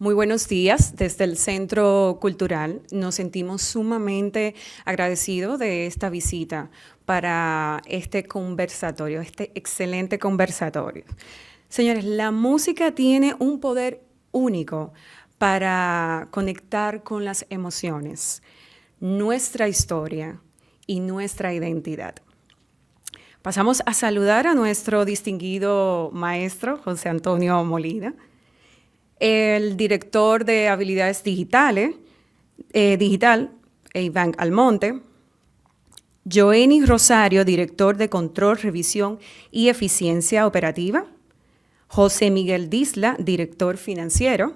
Muy buenos días. Desde el Centro Cultural nos sentimos sumamente agradecidos de esta visita para este conversatorio, este excelente conversatorio. Señores, la música tiene un poder único para conectar con las emociones, nuestra historia y nuestra identidad. Pasamos a saludar a nuestro distinguido maestro, José Antonio Molina, el director de habilidades digitales, Iván Almonte, Joenny Rosario, director de control, revisión y eficiencia operativa, José Miguel Disla, director financiero,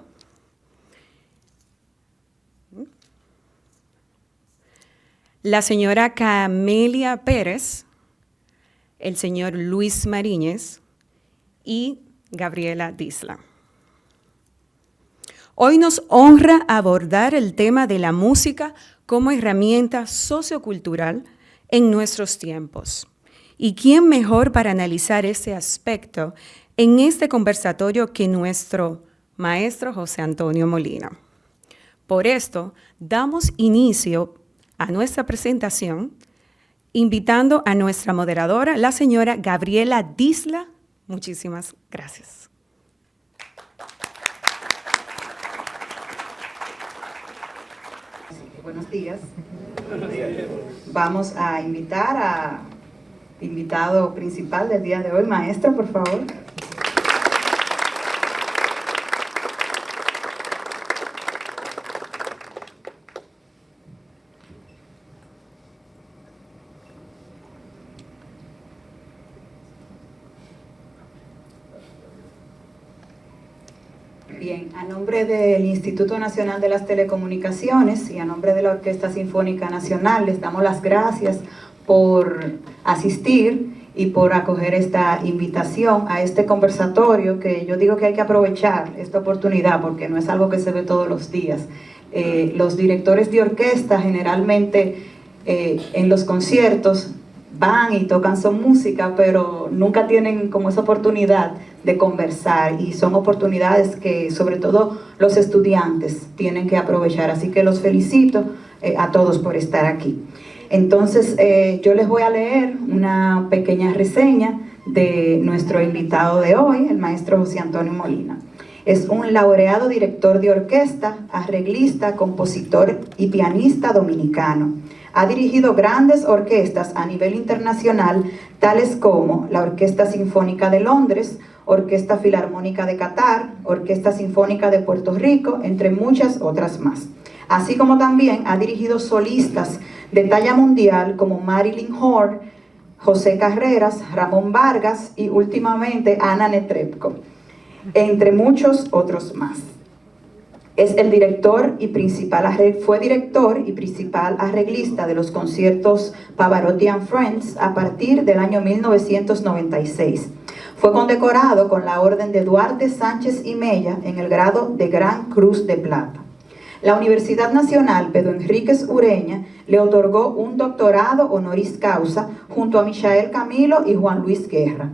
la señora Camelia Pérez, el señor Luis Mariñez y Gabriela Disla. Hoy nos honra abordar el tema de la música como herramienta sociocultural en nuestros tiempos. ¿Y quién mejor para analizar ese aspecto en este conversatorio que nuestro maestro José Antonio Molina? Por esto, damos inicio a nuestra presentación invitando a nuestra moderadora, la señora Gabriela Disla. Muchísimas gracias. Buenos días. Vamos a invitar al invitado principal del día de hoy. Maestro, por favor. Bien, a nombre del Instituto Nacional de las Telecomunicaciones y a nombre de la Orquesta Sinfónica Nacional les damos las gracias por asistir y por acoger esta invitación a este conversatorio, que yo digo que hay que aprovechar esta oportunidad porque no es algo que se ve todos los días. Los directores de orquesta generalmente en los conciertos van y tocan su música, pero nunca tienen como esa oportunidad de conversar, y son oportunidades que sobre todo los estudiantes tienen que aprovechar, así que los felicito a todos por estar aquí. Entonces yo les voy a leer una pequeña reseña de nuestro invitado de hoy, el maestro José Antonio Molina. Es un laureado director de orquesta, arreglista, compositor y pianista dominicano. Ha dirigido grandes orquestas a nivel internacional, tales como la Orquesta Sinfónica de Londres, Orquesta Filarmónica de Qatar, Orquesta Sinfónica de Puerto Rico, entre muchas otras más. Así como también ha dirigido solistas de talla mundial como Marilyn Horne, José Carreras, Ramón Vargas y últimamente Ana Netrebko, entre muchos otros más. Es el director y fue director y principal arreglista de los conciertos Pavarotti and Friends a partir del año 1996. Fue condecorado con la Orden de Duarte Sánchez y Mella en el grado de Gran Cruz de Plata. La Universidad Nacional Pedro Enríquez Ureña le otorgó un doctorado honoris causa junto a Michael Camilo y Juan Luis Guerra.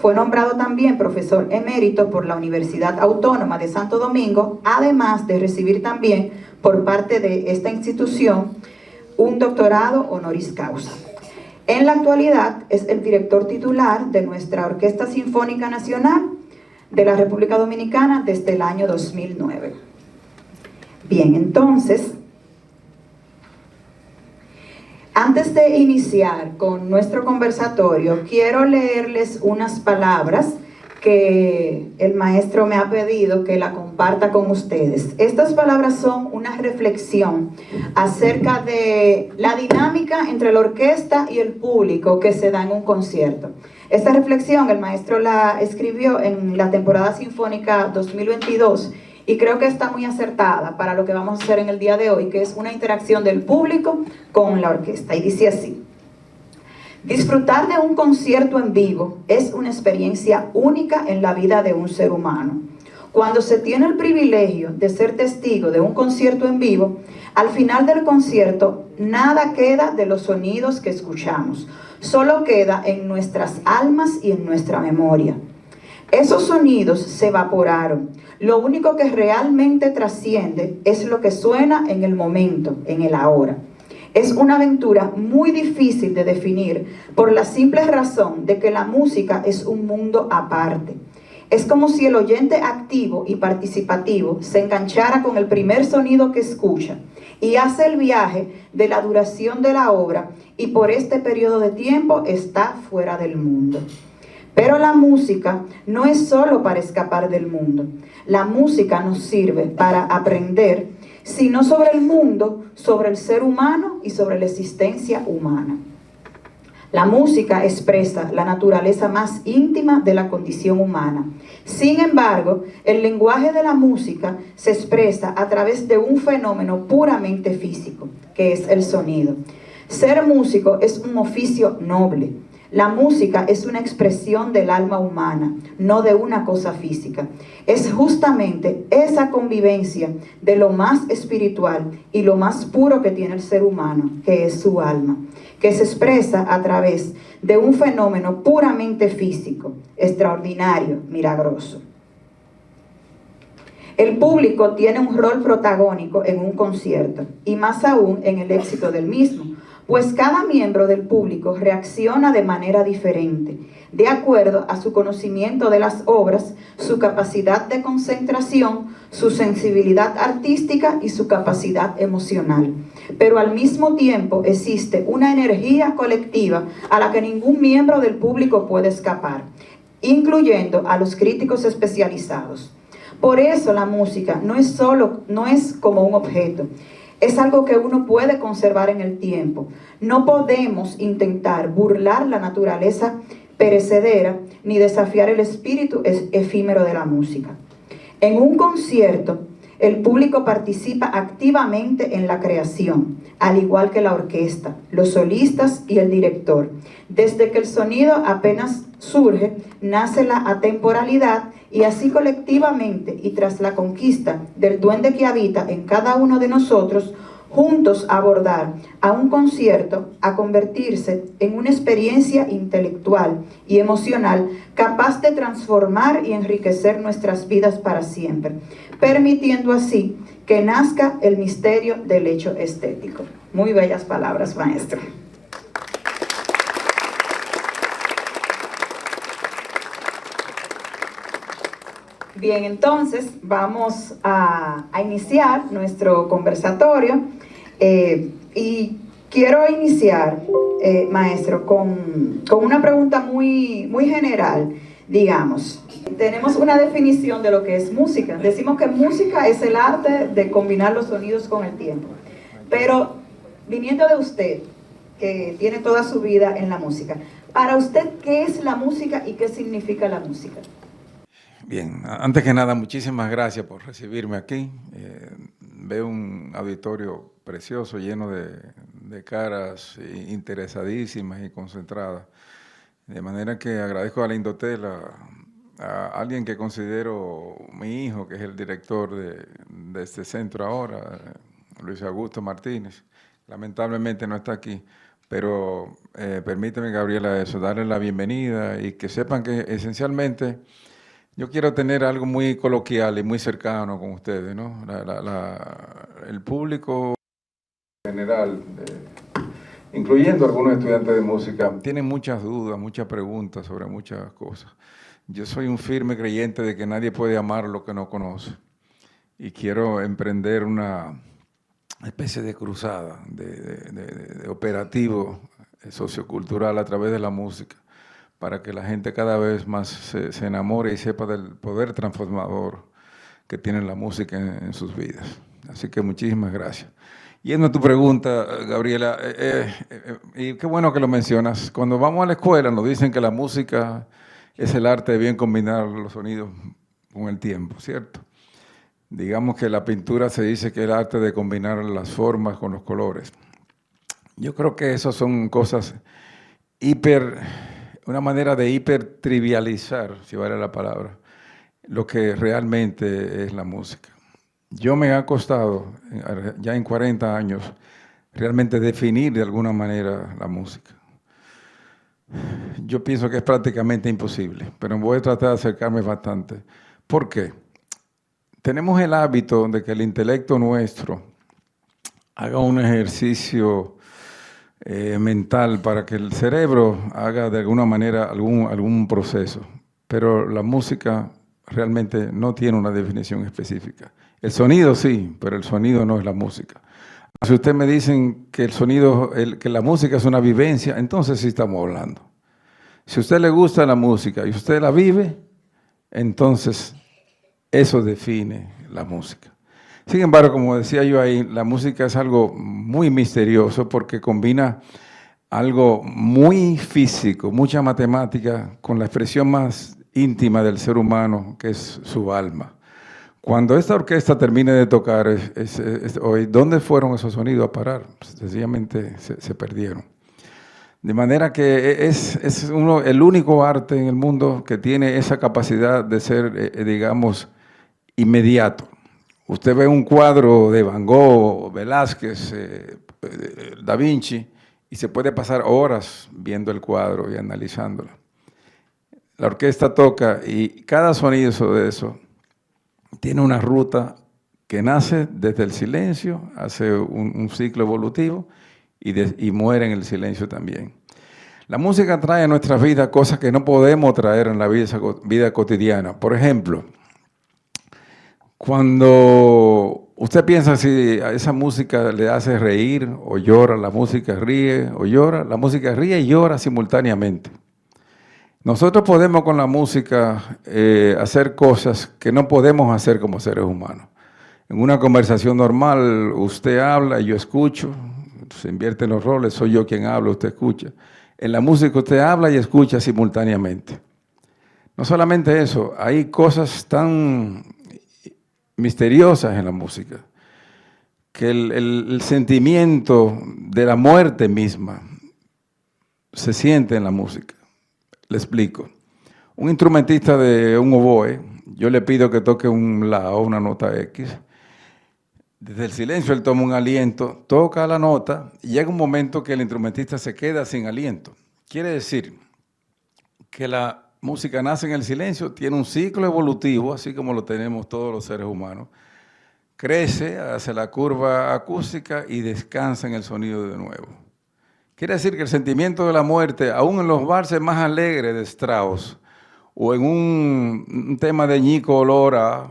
Fue nombrado también profesor emérito por la Universidad Autónoma de Santo Domingo, además de recibir también por parte de esta institución un doctorado honoris causa. En la actualidad es el director titular de nuestra Orquesta Sinfónica Nacional de la República Dominicana desde el año 2009. Bien, entonces, antes de iniciar con nuestro conversatorio, quiero leerles unas palabras que el maestro me ha pedido que la comparta con ustedes. Estas palabras son una reflexión acerca de la dinámica entre la orquesta y el público que se da en un concierto. Esta reflexión el maestro la escribió en la temporada sinfónica 2022 y creo que está muy acertada para lo que vamos a hacer en el día de hoy, que es una interacción del público con la orquesta. Y dice así: disfrutar de un concierto en vivo es una experiencia única en la vida de un ser humano. Cuando se tiene el privilegio de ser testigo de un concierto en vivo, al final del concierto nada queda de los sonidos que escuchamos, solo queda en nuestras almas y en nuestra memoria. Esos sonidos se evaporaron. Lo único que realmente trasciende es lo que suena en el momento, en el ahora. Es una aventura muy difícil de definir por la simple razón de que la música es un mundo aparte. Es como si el oyente activo y participativo se enganchara con el primer sonido que escucha y hace el viaje de la duración de la obra y por este periodo de tiempo está fuera del mundo. Pero la música no es solo para escapar del mundo. La música nos sirve para aprender, sino sobre el mundo, sobre el ser humano y sobre la existencia humana. La música expresa la naturaleza más íntima de la condición humana. Sin embargo, el lenguaje de la música se expresa a través de un fenómeno puramente físico, que es el sonido. Ser músico es un oficio noble. La música es una expresión del alma humana, no de una cosa física. Es justamente esa convivencia de lo más espiritual y lo más puro que tiene el ser humano, que es su alma, que se expresa a través de un fenómeno puramente físico, extraordinario, milagroso. El público tiene un rol protagónico en un concierto, y más aún en el éxito del mismo, pues cada miembro del público reacciona de manera diferente, de acuerdo a su conocimiento de las obras, su capacidad de concentración, su sensibilidad artística y su capacidad emocional. Pero al mismo tiempo existe una energía colectiva a la que ningún miembro del público puede escapar, incluyendo a los críticos especializados. Por eso la música no es como un objeto. Es algo que uno puede conservar en el tiempo. No podemos intentar burlar la naturaleza perecedera ni desafiar el espíritu efímero de la música. En un concierto, el público participa activamente en la creación, al igual que la orquesta, los solistas y el director. Desde que el sonido apenas surge, nace la atemporalidad y así colectivamente y tras la conquista del duende que habita en cada uno de nosotros, juntos abordar a un concierto a convertirse en una experiencia intelectual y emocional capaz de transformar y enriquecer nuestras vidas para siempre, permitiendo así que nazca el misterio del hecho estético. Muy bellas palabras, maestro. Bien, entonces vamos a iniciar nuestro conversatorio y quiero iniciar, maestro, con una pregunta muy general, digamos. Tenemos una definición de lo que es música. Decimos que música es el arte de combinar los sonidos con el tiempo. Pero viniendo de usted, que tiene toda su vida en la música, para usted, ¿qué es la música y qué significa la música? Bien, antes que nada, muchísimas gracias por recibirme aquí. Veo un auditorio precioso, lleno de caras interesadísimas y concentradas. De manera que agradezco a la Indotel, a alguien que considero mi hijo, que es el director de este centro ahora, Luis Augusto Martínez. Lamentablemente no está aquí, pero permíteme, Gabriela, eso, darle la bienvenida y que sepan que esencialmente yo quiero tener algo muy coloquial y muy cercano con ustedes, ¿no? El público general, incluyendo algunos estudiantes de música, tienen muchas dudas, muchas preguntas sobre muchas cosas. Yo soy un firme creyente de que nadie puede amar lo que no conoce. Y quiero emprender una especie de cruzada, de operativo sociocultural a través de la música, para que la gente cada vez más se enamore y sepa del poder transformador que tiene la música en sus vidas. Así que muchísimas gracias. Yendo a tu pregunta, Gabriela, y qué bueno que lo mencionas. Cuando vamos a la escuela nos dicen que la música es el arte de bien combinar los sonidos con el tiempo, ¿cierto? Digamos que la pintura se dice que es el arte de combinar las formas con los colores. Yo creo que esas son cosas una manera de hipertrivializar, si vale la palabra, lo que realmente es la música. Yo me ha costado, ya en 40 años, realmente definir de alguna manera la música. Yo pienso que es prácticamente imposible, pero voy a tratar de acercarme bastante. ¿Por qué? Tenemos el hábito de que el intelecto nuestro haga un ejercicio mental para que el cerebro haga de alguna manera algún proceso, pero la música realmente no tiene una definición específica. El sonido sí, pero el sonido no es la música. Si ustedes me dicen que el sonido, que la música es una vivencia, entonces sí estamos hablando. Si a usted le gusta la música y usted la vive, entonces eso define la música. Sin embargo, como decía yo ahí, la música es algo muy misterioso porque combina algo muy físico, mucha matemática, con la expresión más íntima del ser humano, que es su alma. Cuando esta orquesta termine de tocar, hoy, ¿dónde fueron esos sonidos a parar? Sencillamente se perdieron. De manera que es el único arte en el mundo que tiene esa capacidad de ser, digamos, inmediato. Usted ve un cuadro de Van Gogh, Velázquez, Da Vinci, y se puede pasar horas viendo el cuadro y analizándolo. La orquesta toca y cada sonido de eso tiene una ruta que nace desde el silencio, hace un ciclo evolutivo y muere en el silencio también. La música trae a nuestra vida cosas que no podemos traer en la vida cotidiana. Por ejemplo, cuando usted piensa si a esa música le hace reír o llora, la música ríe o llora, la música ríe y llora simultáneamente. Nosotros podemos con la música hacer cosas que no podemos hacer como seres humanos. En una conversación normal, usted habla y yo escucho, se invierten los roles, soy yo quien habla, usted escucha. En la música usted habla y escucha simultáneamente. No solamente eso, hay cosas tan misteriosas en la música, que el sentimiento de la muerte misma se siente en la música. Le explico. Un instrumentista de un oboe, yo le pido que toque un la o una nota X. Desde el silencio él toma un aliento, toca la nota y llega un momento que el instrumentista se queda sin aliento. Quiere decir que la música nace en el silencio, tiene un ciclo evolutivo, así como lo tenemos todos los seres humanos. Crece, hace la curva acústica y descansa en el sonido de nuevo. Quiere decir que el sentimiento de la muerte, aún en los valses más alegres de Strauss, o en un tema de Ñico Olora,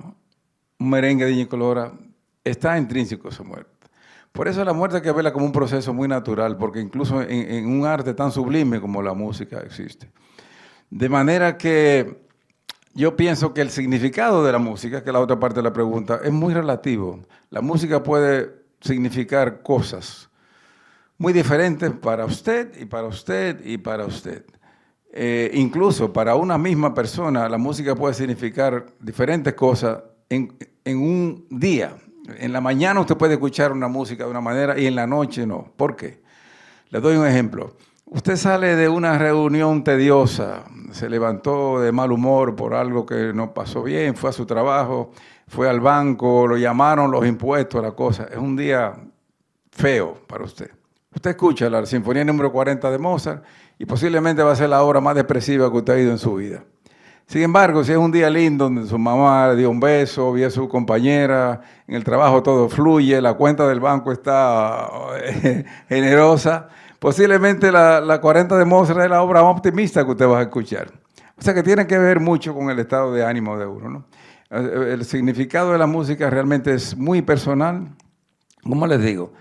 un merengue de Ñico Olora, está intrínseco a su muerte. Por eso la muerte hay que verla como un proceso muy natural, porque incluso en un arte tan sublime como la música existe. De manera que yo pienso que el significado de la música, que es la otra parte de la pregunta, es muy relativo. La música puede significar cosas muy diferentes para usted y para usted y para usted. Incluso para una misma persona, la música puede significar diferentes cosas en un día. En la mañana usted puede escuchar una música de una manera y en la noche no. ¿Por qué? Le doy un ejemplo. Usted sale de una reunión tediosa, se levantó de mal humor por algo que no pasó bien, fue a su trabajo, fue al banco, lo llamaron los impuestos, la cosa. Es un día feo para usted. Usted escucha la Sinfonía número 40 de Mozart y posiblemente va a ser la obra más depresiva que usted ha ido en su vida. Sin embargo, si es un día lindo donde su mamá le dio un beso, vio a su compañera, en el trabajo todo fluye, la cuenta del banco está generosa, posiblemente la 40 de Mozart es la obra más optimista que usted va a escuchar. O sea que tiene que ver mucho con el estado de ánimo de uno, ¿no? El significado de la música realmente es muy personal. ¿Cómo les digo?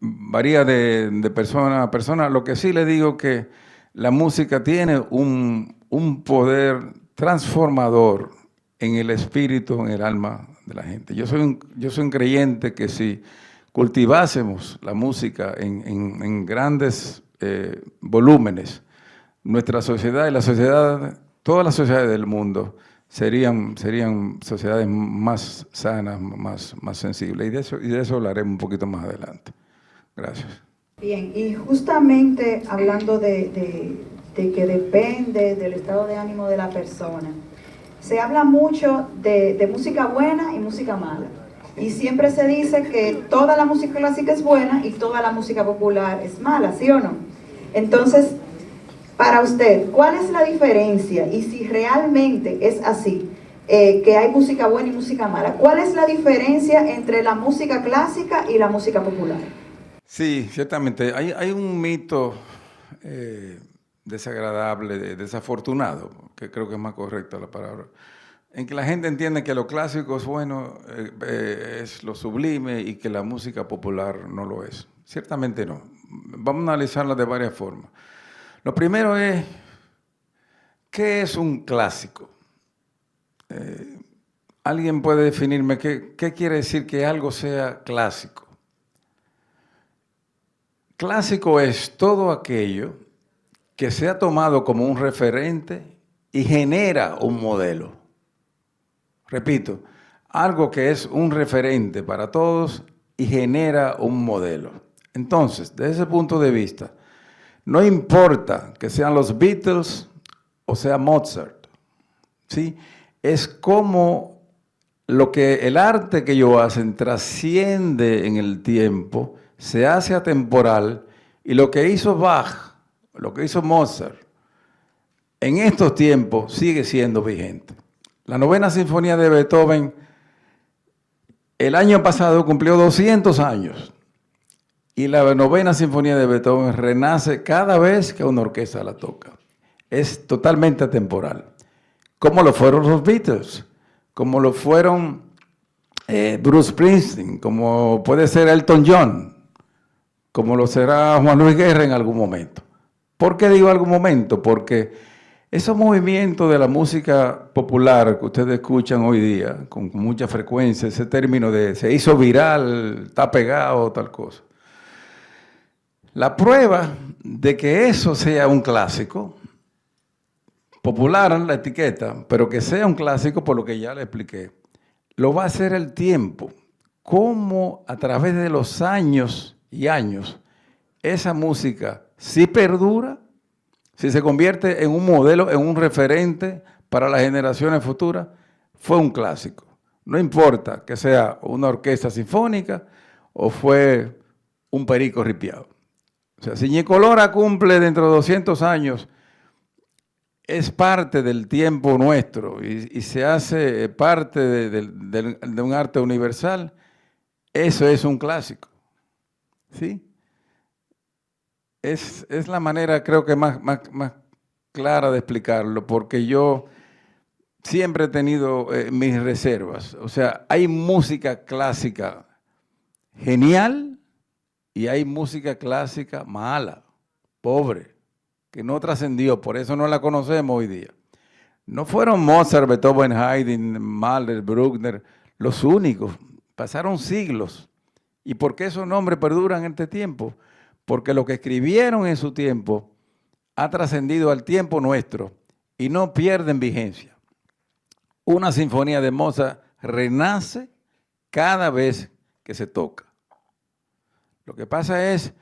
Varía de persona a persona. Lo que sí le digo que la música tiene un poder transformador en el espíritu, en el alma de la gente. Yo soy un creyente que si cultivásemos la música en grandes volúmenes, nuestra sociedad y todas las sociedades del mundo serían sociedades más sanas, más sensibles. Y de eso hablaremos un poquito más adelante. Gracias. Bien, y justamente hablando de que depende del estado de ánimo de la persona, se habla mucho de música buena y música mala. Y siempre se dice que toda la música clásica es buena y toda la música popular es mala, ¿sí o no? Entonces, Para usted, ¿cuál es la diferencia? Y si realmente es así, que hay música buena y música mala, ¿cuál es la diferencia entre la música clásica y la música popular? Sí, ciertamente. Hay un mito desagradable, desafortunado, que creo que es más correcta la palabra, en que la gente entiende que lo clásico es bueno, es lo sublime, y que la música popular no lo es. Ciertamente no. Vamos a analizarla de varias formas. Lo primero es, ¿qué es un clásico? ¿Alguien puede definirme qué quiere decir que algo sea clásico? Clásico es todo aquello que se ha tomado como un referente y genera un modelo. Repito, algo que es un referente para todos y genera un modelo. Entonces, desde ese punto de vista, no importa que sean los Beatles o sea Mozart, ¿sí? Es como el arte que ellos hacen trasciende en el tiempo, se hace atemporal, y lo que hizo Bach, lo que hizo Mozart, en estos tiempos sigue siendo vigente. La novena sinfonía de Beethoven, el año pasado cumplió 200 años, y la novena sinfonía de Beethoven renace cada vez que una orquesta la toca. Es totalmente atemporal, como lo fueron los Beatles, como lo fueron Bruce Springsteen, como puede ser Elton John, como lo será Juan Luis Guerra en algún momento. ¿Por qué digo algún momento? Porque esos movimientos de la música popular que ustedes escuchan hoy día con mucha frecuencia, ese término de se hizo viral, está pegado, tal cosa. La prueba de que eso sea un clásico, popular en la etiqueta, pero que sea un clásico por lo que ya le expliqué, lo va a hacer el tiempo. Cómo a través de los años y años, esa música sí perdura, si se convierte en un modelo, en un referente para las generaciones futuras, fue un clásico. No importa que sea una orquesta sinfónica o fue un perico ripiado. O sea, si Ñeco Lora cumple dentro de 200 años, es parte del tiempo nuestro y se hace parte de un arte universal, eso es un clásico. ¿Sí? Es la manera, creo que más clara de explicarlo, porque yo siempre he tenido mis reservas. O sea, hay música clásica genial y hay música clásica mala, pobre, que no trascendió, por eso no la conocemos hoy día. No fueron Mozart, Beethoven, Haydn, Mahler, Bruckner los únicos, pasaron siglos. ¿Y por qué esos nombres perduran en este tiempo? Porque lo que escribieron en su tiempo ha trascendido al tiempo nuestro y no pierden vigencia. Una sinfonía de Mozart renace cada vez que se toca. Lo que pasa es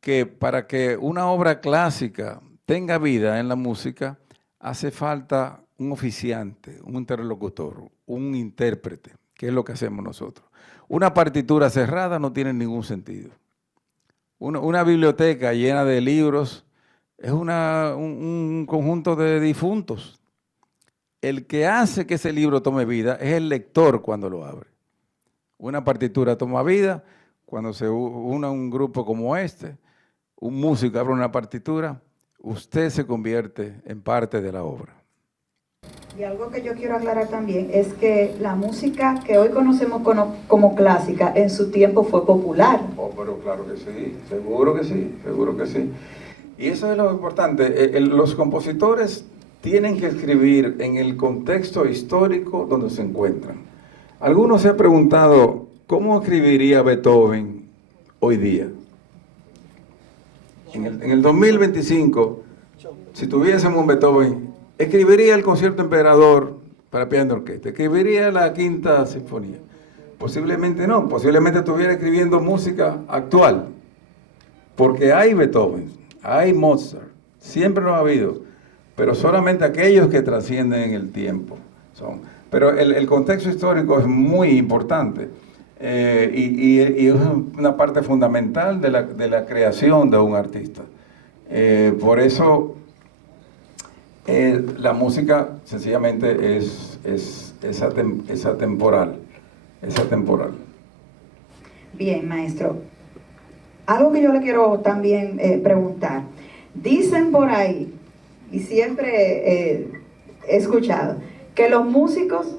que para que una obra clásica tenga vida en la música, hace falta un oficiante, un interlocutor, un intérprete, que es lo que hacemos nosotros. Una partitura cerrada no tiene ningún sentido. Una biblioteca llena de libros es un conjunto de difuntos. El que hace que ese libro tome vida es el lector cuando lo abre. Una partitura toma vida cuando se une a un grupo como este, un músico abre una partitura, usted se convierte en parte de la obra. Y algo que yo quiero aclarar también es que la música que hoy conocemos como clásica en su tiempo fue popular. Oh, pero claro que sí, seguro que sí, seguro que sí. Y eso es lo importante, los compositores tienen que escribir en el contexto histórico donde se encuentran. Algunos se han preguntado, ¿cómo escribiría Beethoven hoy día? En el 2025, si tuviésemos un Beethoven, escribiría el concierto Emperador para piano de orquesta, escribiría la quinta sinfonía. Posiblemente no, posiblemente estuviera escribiendo música actual, porque hay Beethoven, hay Mozart, siempre lo ha habido, pero solamente aquellos que trascienden en el tiempo son. Pero el contexto histórico es muy importante y es una parte fundamental de la creación de un artista. Por eso La música sencillamente es atemporal. Bien, maestro. Algo que yo le quiero también preguntar. Dicen por ahí, y siempre he escuchado, que los músicos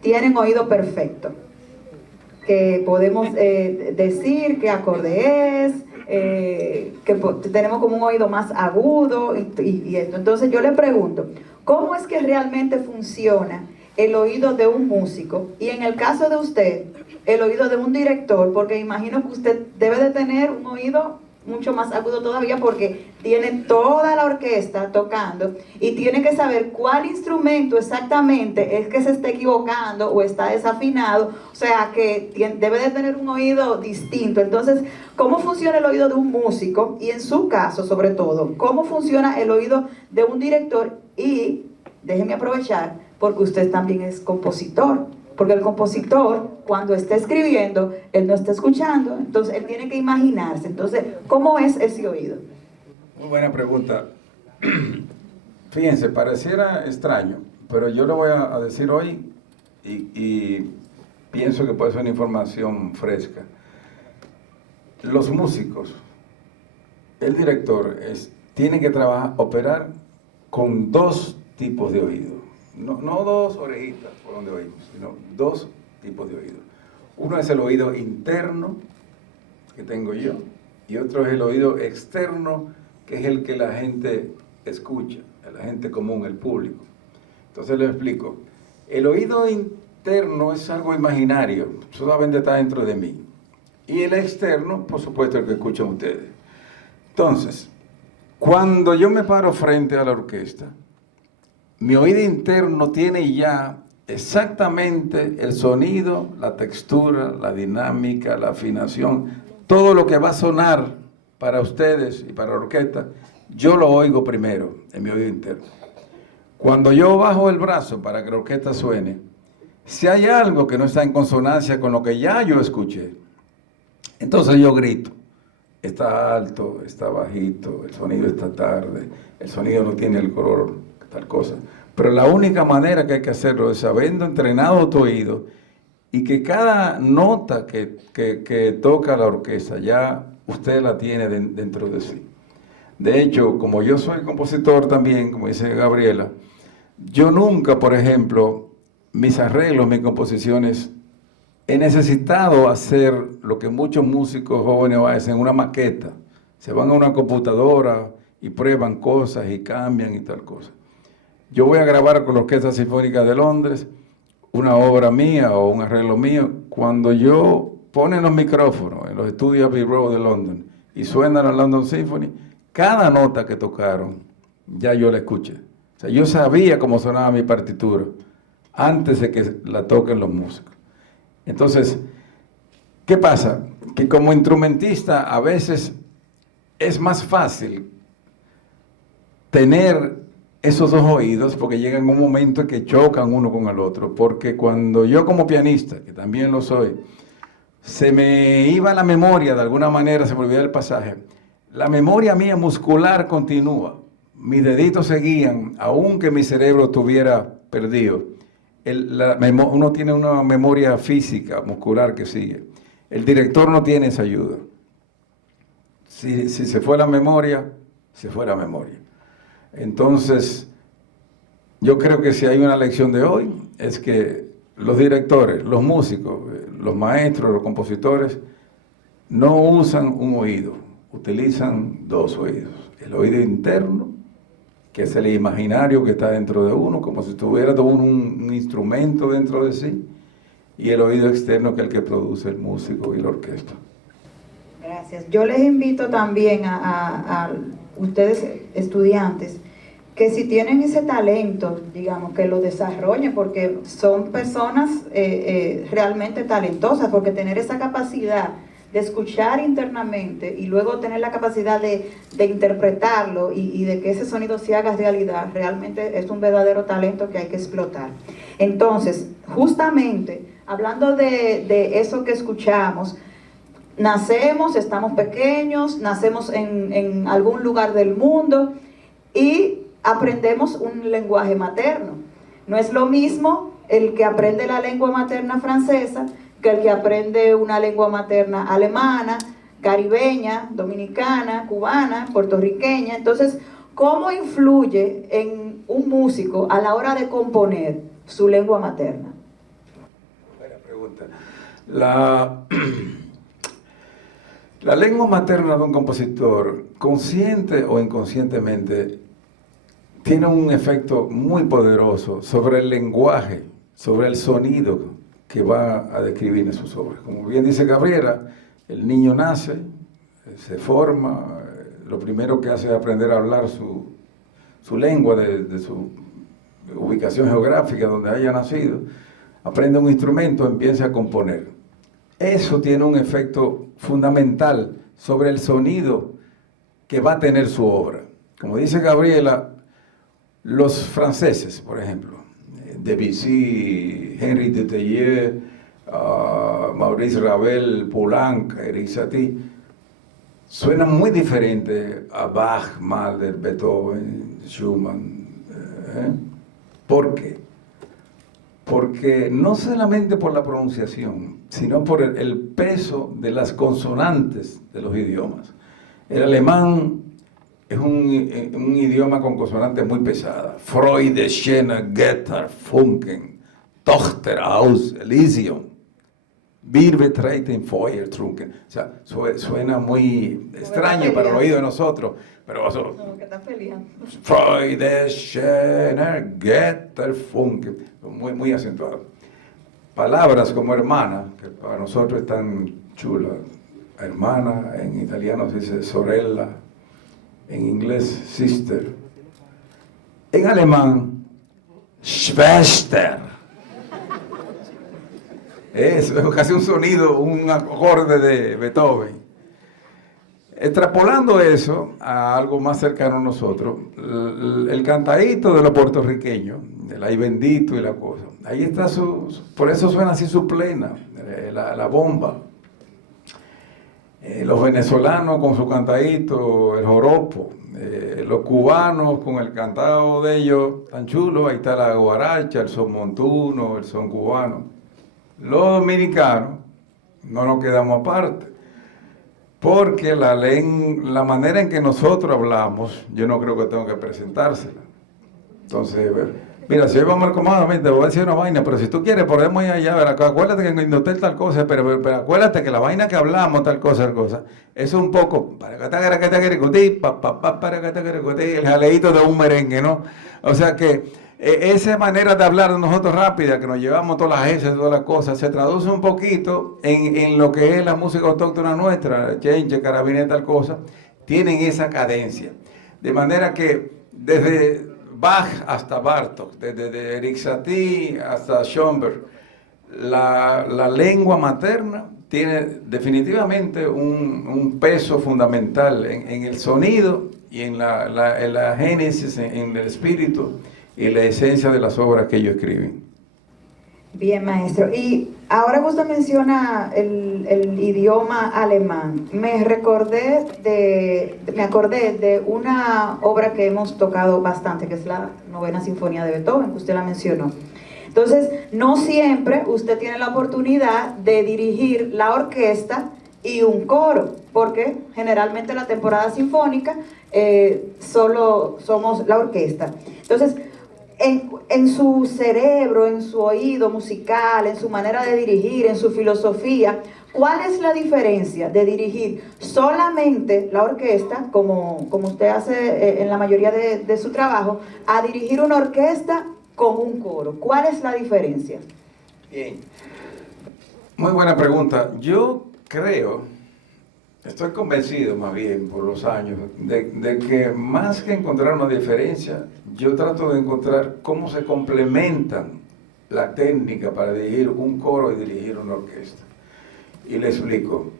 tienen oído perfecto. Que podemos decir qué acorde es, que tenemos como un oído más agudo y esto. Entonces yo le pregunto, ¿cómo es que realmente funciona el oído de un músico? Y en el caso de usted, el oído de un director, porque imagino que usted debe de tener un oído mucho más agudo todavía porque tiene toda la orquesta tocando y tiene que saber cuál instrumento exactamente es que se está equivocando o está desafinado, o sea que debe de tener un oído distinto. Entonces, ¿cómo funciona el oído de un músico? Y en su caso, sobre todo, ¿cómo funciona el oído de un director? Y déjeme aprovechar, porque usted también es compositor. Porque el compositor, cuando está escribiendo, él no está escuchando, entonces él tiene que imaginarse. Entonces, ¿cómo es ese oído? Muy buena pregunta. Fíjense, pareciera extraño, pero yo lo voy a decir hoy y pienso que puede ser una información fresca. Los músicos, el director, tiene que operar con dos tipos de oído. No dos orejitas por donde oímos, sino dos tipos de oídos. Uno es el oído interno que tengo yo y otro es el oído externo, que es el que la gente escucha, la gente común, el público. Entonces lo explico. El oído interno es algo imaginario, solamente está dentro de mí. Y el externo, por supuesto, el que escuchan ustedes. Entonces, cuando yo me paro frente a la orquesta, mi oído interno tiene ya exactamente el sonido, la textura, la dinámica, la afinación, todo lo que va a sonar para ustedes y para la orquesta, yo lo oigo primero en mi oído interno. Cuando yo bajo el brazo para que la orquesta suene, si hay algo que no está en consonancia con lo que ya yo escuché, entonces yo grito. Está alto, está bajito, el sonido está tarde, el sonido no tiene el color, tal cosa. Pero la única manera que hay que hacerlo es habiendo entrenado tu oído y que cada nota que toca la orquesta ya usted la tiene dentro de sí. De hecho, como yo soy compositor también, como dice Gabriela, yo nunca, por ejemplo, mis arreglos, mis composiciones, he necesitado hacer lo que muchos músicos jóvenes hacen, una maqueta. Se van a una computadora y prueban cosas y cambian y tal cosa. Yo voy a grabar con la Orquesta Sinfónica de Londres una obra mía o un arreglo mío. Cuando yo ponen los micrófonos en los estudios Abbey Road de London y suena la London Symphony, cada nota que tocaron ya yo la escuché. O sea, yo sabía cómo sonaba mi partitura antes de que la toquen los músicos. Entonces, ¿qué pasa? Que como instrumentista a veces es más fácil tener esos dos oídos porque llegan un momento en que chocan uno con el otro. Porque cuando yo como pianista, que también lo soy, se me iba la memoria de alguna manera, se me olvidaba el pasaje, la memoria mía muscular continúa. Mis deditos seguían, aunque mi cerebro estuviera perdido. Uno tiene una memoria física, muscular que sigue. El director no tiene esa ayuda. Si se fue la memoria, se fue la memoria. Entonces, yo creo que si hay una lección de hoy, es que los directores, los músicos, los maestros, los compositores, no usan un oído, utilizan dos oídos. El oído interno, que es el imaginario que está dentro de uno, como si tuviera todo un instrumento dentro de sí, y el oído externo, que es el que produce el músico y la orquesta. Gracias. Yo les invito también a ustedes, estudiantes, que si tienen ese talento, digamos, que lo desarrollen, porque son personas realmente talentosas, porque tener esa capacidad de escuchar internamente y luego tener la capacidad de interpretarlo y de que ese sonido se haga realidad, realmente es un verdadero talento que hay que explotar. Entonces, justamente, hablando de eso que escuchamos, nacemos, estamos pequeños, nacemos en algún lugar del mundo y aprendemos un lenguaje materno. No es lo mismo el que aprende la lengua materna francesa que el que aprende una lengua materna alemana, caribeña, dominicana, cubana, puertorriqueña. Entonces, ¿cómo influye en un músico a la hora de componer su lengua materna? Buena pregunta. La lengua materna de un compositor, consciente o inconscientemente, tiene un efecto muy poderoso sobre el lenguaje, sobre el sonido que va a describir en sus obras. Como bien dice Gabriela, el niño nace, se forma, lo primero que hace es aprender a hablar su lengua de su ubicación geográfica donde haya nacido, aprende un instrumento, empieza a componer. Eso tiene un efecto fundamental sobre el sonido que va a tener su obra. Como dice Gabriela, los franceses, por ejemplo, Debussy, Henri Dutilleux, Maurice Ravel, Poulenc, Erik Satie, suenan muy diferentes a Bach, Mahler, Beethoven, Schumann. ¿Por qué? Porque no solamente por la pronunciación, sino por el peso de las consonantes de los idiomas. El alemán es un idioma con consonantes muy pesadas. Freude, Schöne, Götter, Funken, Tochter aus Elysium, Wir betreten Feuer trunken. O sea, suena muy extraño para el oído de nosotros, pero eso... No, que está peleando. Freude, Schöne, Götter, Funken. Muy, muy acentuado. Palabras como hermana, que para nosotros es tan chula. Hermana, en italiano se dice sorella, en inglés sister. En alemán, Schwester. Es casi un sonido, un acorde de Beethoven. Extrapolando eso a algo más cercano a nosotros, el cantadito de los puertorriqueños, el ay bendito y la cosa, ahí está por eso suena así su plena, la bomba. Los venezolanos con su cantadito, el joropo, los cubanos con el cantado de ellos tan chulo, ahí está la guaracha, el son montuno, el son cubano. Los dominicanos no nos quedamos aparte, porque la manera en que nosotros hablamos, yo no creo que tengo que presentársela. Entonces, mira, si hoy vamos acomodadamente, te voy a decir una vaina, pero si tú quieres, podemos ir allá, ver, acuérdate que en el hotel tal cosa, pero acuérdate que la vaina que hablamos, tal cosa, eso es un poco, el jaleíto de un merengue, ¿no? O sea que esa manera de hablar de nosotros rápida, que nos llevamos todas las S, todas las cosas, se traduce un poquito en lo que es la música autóctona nuestra, chenche, carabina, tal cosa, tienen esa cadencia. De manera que desde Bach hasta Bartók, desde Erik Satie hasta Schoenberg, la lengua materna tiene definitivamente un peso fundamental en el sonido y en la génesis, en el espíritu y la esencia de las obras que ellos escriben. Bien, maestro. Y ahora que usted menciona el idioma alemán, me acordé de una obra que hemos tocado bastante, que es la Novena Sinfonía de Beethoven, que usted la mencionó. Entonces, no siempre usted tiene la oportunidad de dirigir la orquesta y un coro, porque generalmente en la temporada sinfónica solo somos la orquesta. Entonces, en su cerebro, en su oído musical, en su manera de dirigir, en su filosofía, ¿cuál es la diferencia de dirigir solamente la orquesta, como usted hace en la mayoría de su trabajo, a dirigir una orquesta con un coro? ¿Cuál es la diferencia? Bien, muy buena pregunta. Yo estoy convencido más bien por los años de que más que encontrar una diferencia, yo trato de encontrar cómo se complementan la técnica para dirigir un coro y dirigir una orquesta. Y le explico.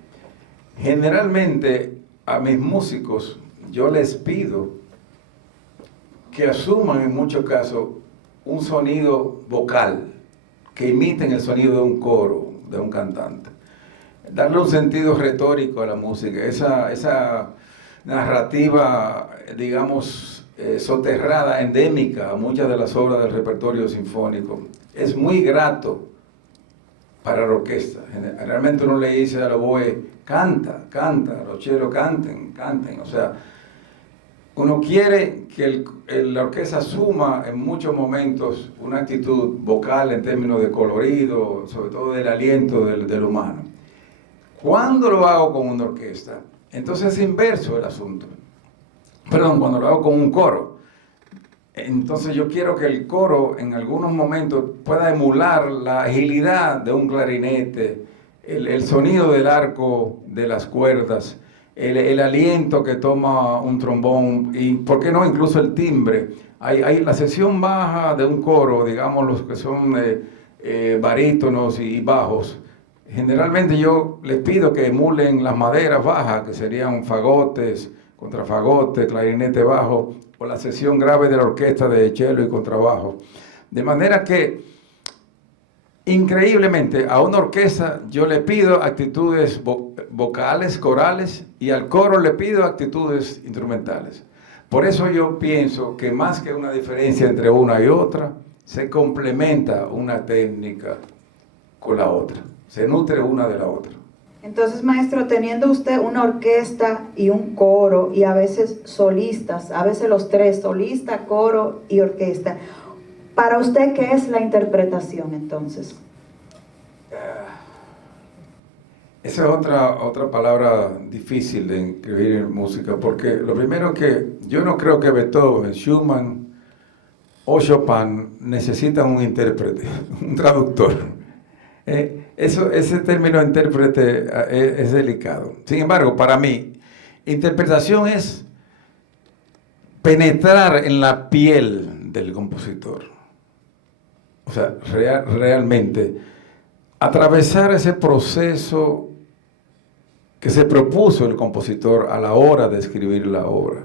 Generalmente a mis músicos yo les pido que asuman en muchos casos un sonido vocal, que imiten el sonido de un coro, de un cantante. Darle un sentido retórico a la música, esa narrativa, digamos, soterrada, endémica a muchas de las obras del repertorio sinfónico. Es muy grato para la orquesta. Generalmente uno le dice al oboe, canta, canta, los chelos canten, canten. O sea, uno quiere que la orquesta asuma en muchos momentos una actitud vocal en términos de colorido, sobre todo del aliento del humano. Cuando lo hago con una orquesta, entonces es inverso el asunto. Perdón, cuando lo hago con un coro, entonces yo quiero que el coro en algunos momentos pueda emular la agilidad de un clarinete, el sonido del arco de las cuerdas, el aliento que toma un trombón y, ¿por qué no?, incluso el timbre. Hay la sección baja de un coro, digamos los que son barítonos y bajos. Generalmente yo les pido que emulen las maderas bajas, que serían fagotes, contrafagote, clarinete bajo, o la sección grave de la orquesta de cello y contrabajo. De manera que, increíblemente, a una orquesta yo le pido actitudes vocales, corales, y al coro le pido actitudes instrumentales. Por eso yo pienso que más que una diferencia entre una y otra, se complementa una técnica con la otra, se nutre una de la otra. Entonces, maestro, teniendo usted una orquesta y un coro, y a veces solistas, a veces los tres, solista, coro y orquesta, ¿para usted qué es la interpretación entonces? Esa es otra palabra difícil de escribir en música, porque lo primero que yo no creo que Beethoven, Schumann o Chopin necesitan un intérprete, un traductor. Ese término intérprete es delicado. Sin embargo, para mí, interpretación es penetrar en la piel del compositor. O sea, realmente atravesar ese proceso que se propuso el compositor a la hora de escribir la obra.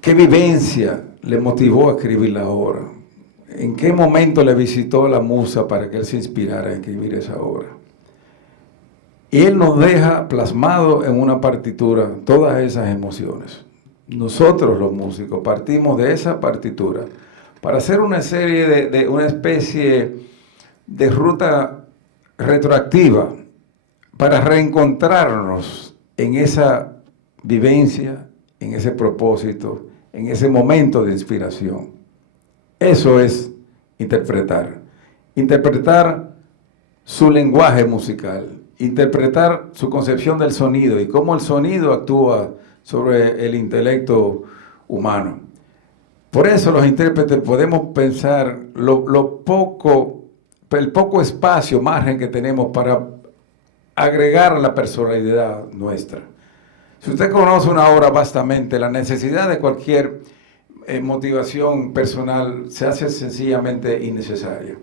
¿Qué vivencia le motivó a escribir la obra? ¿En qué momento le visitó la musa para que él se inspirara a escribir esa obra? Y él nos deja plasmado en una partitura todas esas emociones. Nosotros los músicos partimos de esa partitura para hacer una serie una especie de ruta retroactiva para reencontrarnos en esa vivencia, en ese propósito, en ese momento de inspiración. Eso es interpretar. Interpretar su lenguaje musical, interpretar su concepción del sonido y cómo el sonido actúa sobre el intelecto humano. Por eso los intérpretes podemos pensar el poco espacio, margen que tenemos para agregar la personalidad nuestra. Si usted conoce una obra vastamente, la necesidad de cualquier motivación personal se hace sencillamente innecesaria.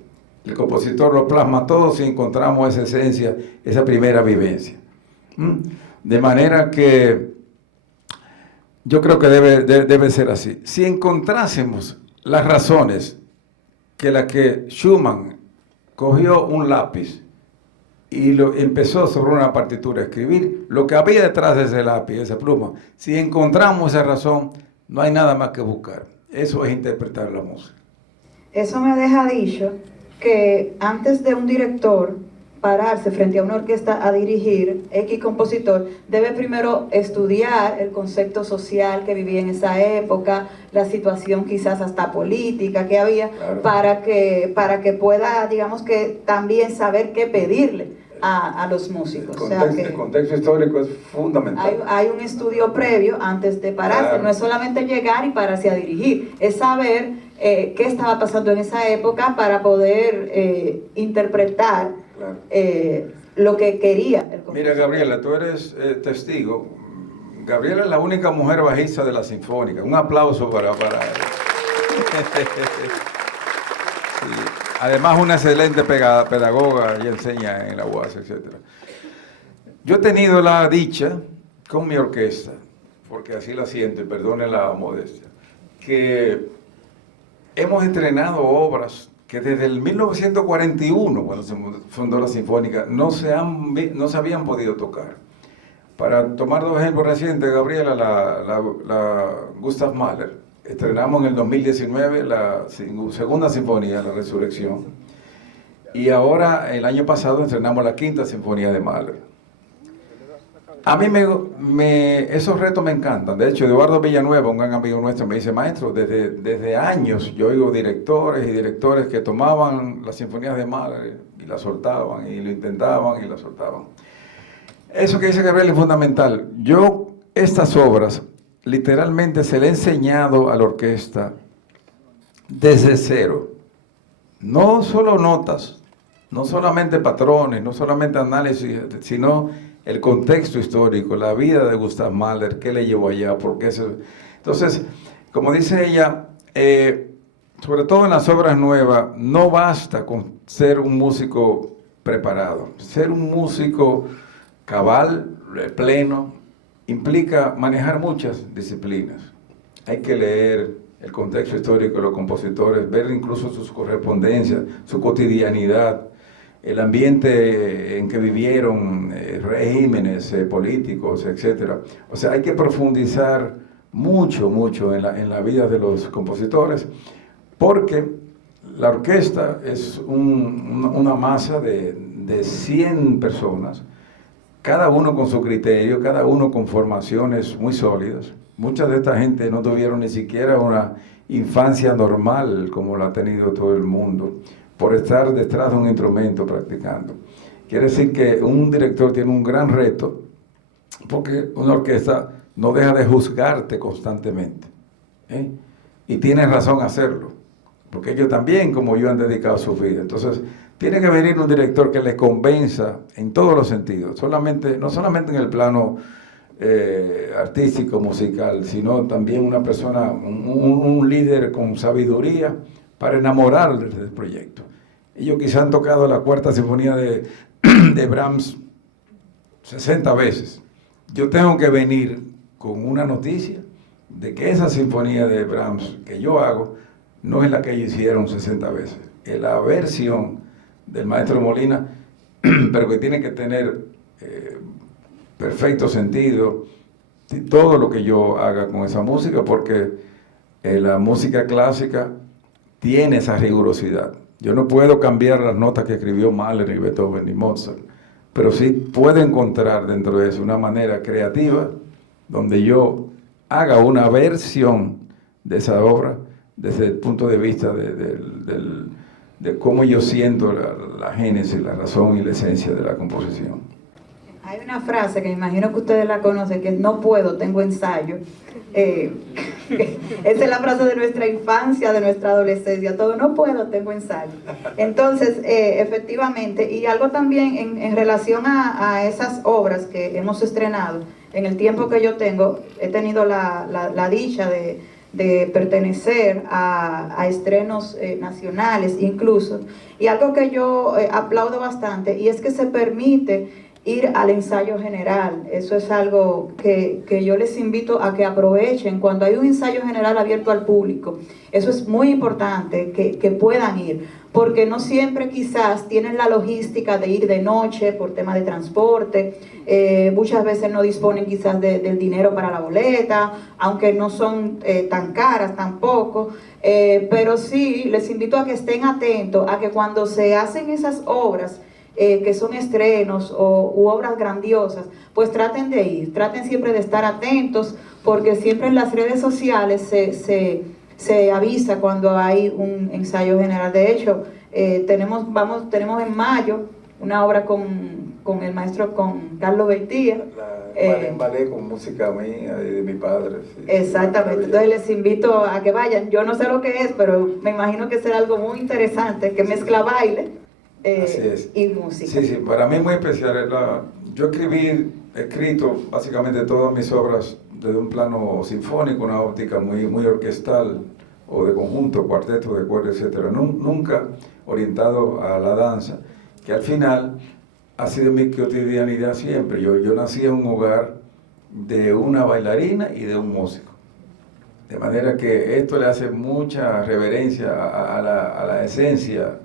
El compositor lo plasma todo si encontramos esa esencia, esa primera vivencia. De manera que yo creo que debe ser así. Si encontrásemos las razones que Schumann cogió un lápiz y empezó sobre una partitura a escribir, lo que había detrás de ese lápiz, esa pluma, si encontramos esa razón, no hay nada más que buscar. Eso es interpretar la música. Eso me deja dicho que antes de un director pararse frente a una orquesta a dirigir, X compositor debe primero estudiar el concepto social que vivía en esa época, la situación quizás hasta política que había, claro, para que pueda, digamos que también saber qué pedirle a los músicos. El contexto histórico es fundamental. Hay un estudio previo antes de pararse, claro. No es solamente llegar y pararse a dirigir, es saber qué estaba pasando en esa época para poder interpretar, claro, lo que quería el compositor. Mira, Gabriela, tú eres testigo. Gabriela es la única mujer bajista de la Sinfónica. Un aplauso para ella. Sí. Además, una excelente pedagoga y enseña en la UAS, etc. Yo he tenido la dicha con mi orquesta, porque así la siento, y perdone la modestia, que hemos estrenado obras que desde el 1941, cuando se fundó la Sinfónica, no se habían podido tocar. Para tomar dos ejemplos recientes, Gabriela, la Gustav Mahler. Estrenamos en el 2019 la segunda sinfonía, La Resurrección. Y ahora, el año pasado, estrenamos la quinta sinfonía de Mahler. A mí esos retos me encantan. De hecho, Eduardo Villanueva, un gran amigo nuestro, me dice, maestro, desde años yo oigo directores y directores que tomaban las sinfonías de Mahler y las soltaban, y lo intentaban y las soltaban. Eso que dice Gabriel es fundamental. Yo estas obras literalmente se le he enseñado a la orquesta desde cero. No solo notas, no solamente patrones, no solamente análisis, sino el contexto histórico, la vida de Gustav Mahler, qué le llevó allá, por qué se... Entonces, como dice ella, sobre todo en las obras nuevas, no basta con ser un músico preparado. Ser un músico cabal, pleno, implica manejar muchas disciplinas. Hay que leer el contexto histórico de los compositores, ver incluso sus correspondencias, su cotidianidad, el ambiente en que vivieron, regímenes políticos, etc. O sea, hay que profundizar mucho en la vida de los compositores, porque la orquesta es una masa de 100 personas, cada uno con su criterio, cada uno con formaciones muy sólidas. Mucha de esta gente no tuvieron ni siquiera una infancia normal como la ha tenido todo el mundo, por estar detrás de un instrumento practicando. Quiere decir que un director tiene un gran reto, porque una orquesta no deja de juzgarte constantemente, ¿eh? Y tiene razón hacerlo, porque ellos también, como yo, han dedicado su vida. Entonces, tiene que venir un director que les convenza en todos los sentidos, no solamente en el plano artístico, musical, sino también una persona, un líder con sabiduría para enamorarles del proyecto. Ellos quizás han tocado la cuarta sinfonía de Brahms 60 veces. Yo tengo que venir con una noticia de que esa sinfonía de Brahms que yo hago no es la que ellos hicieron 60 veces. Es la versión del maestro Molina, pero que tiene que tener perfecto sentido todo lo que yo haga con esa música, porque la música clásica tiene esa rigurosidad. Yo no puedo cambiar las notas que escribió Mahler, y Beethoven, y Mozart, pero sí puedo encontrar dentro de eso una manera creativa donde yo haga una versión de esa obra desde el punto de vista de cómo yo siento la génesis, la razón y la esencia de la composición. Hay una frase que me imagino que ustedes la conocen, que es no puedo, tengo ensayo. Esa es la frase de nuestra infancia, de nuestra adolescencia, todo no puedo, tengo ensayo. Entonces, efectivamente, y algo también en relación a esas obras que hemos estrenado, en el tiempo que yo tengo, he tenido la dicha de pertenecer a estrenos nacionales incluso, y algo que yo aplaudo bastante, y es que se permite ir al ensayo general. Eso es algo que yo les invito a que aprovechen cuando hay un ensayo general abierto al público. Eso es muy importante, que puedan ir, porque no siempre quizás tienen la logística de ir de noche por tema de transporte, muchas veces no disponen quizás del dinero para la boleta, aunque no son tan caras tampoco, pero sí les invito a que estén atentos a que cuando se hacen esas obras que son estrenos u obras grandiosas, pues traten de ir, traten siempre de estar atentos, porque siempre en las redes sociales se avisa cuando hay un ensayo general. De hecho, tenemos en mayo una obra con el maestro, con Carlos Beitía. Ballet con música mía y de mi padre. Sí, exactamente, entonces les invito a que vayan. Yo no sé lo que es, pero me imagino que será algo muy interesante, que mezcla baile y música. Sí, para mí es muy especial. Yo he escrito básicamente todas mis obras desde un plano sinfónico, una óptica muy orquestal, o de conjunto, cuarteto, de cuerda, etc. Nunca orientado a la danza, que al final ha sido mi cotidianidad siempre. Yo nací en un hogar de una bailarina y de un músico. De manera que esto le hace mucha reverencia a la esencia,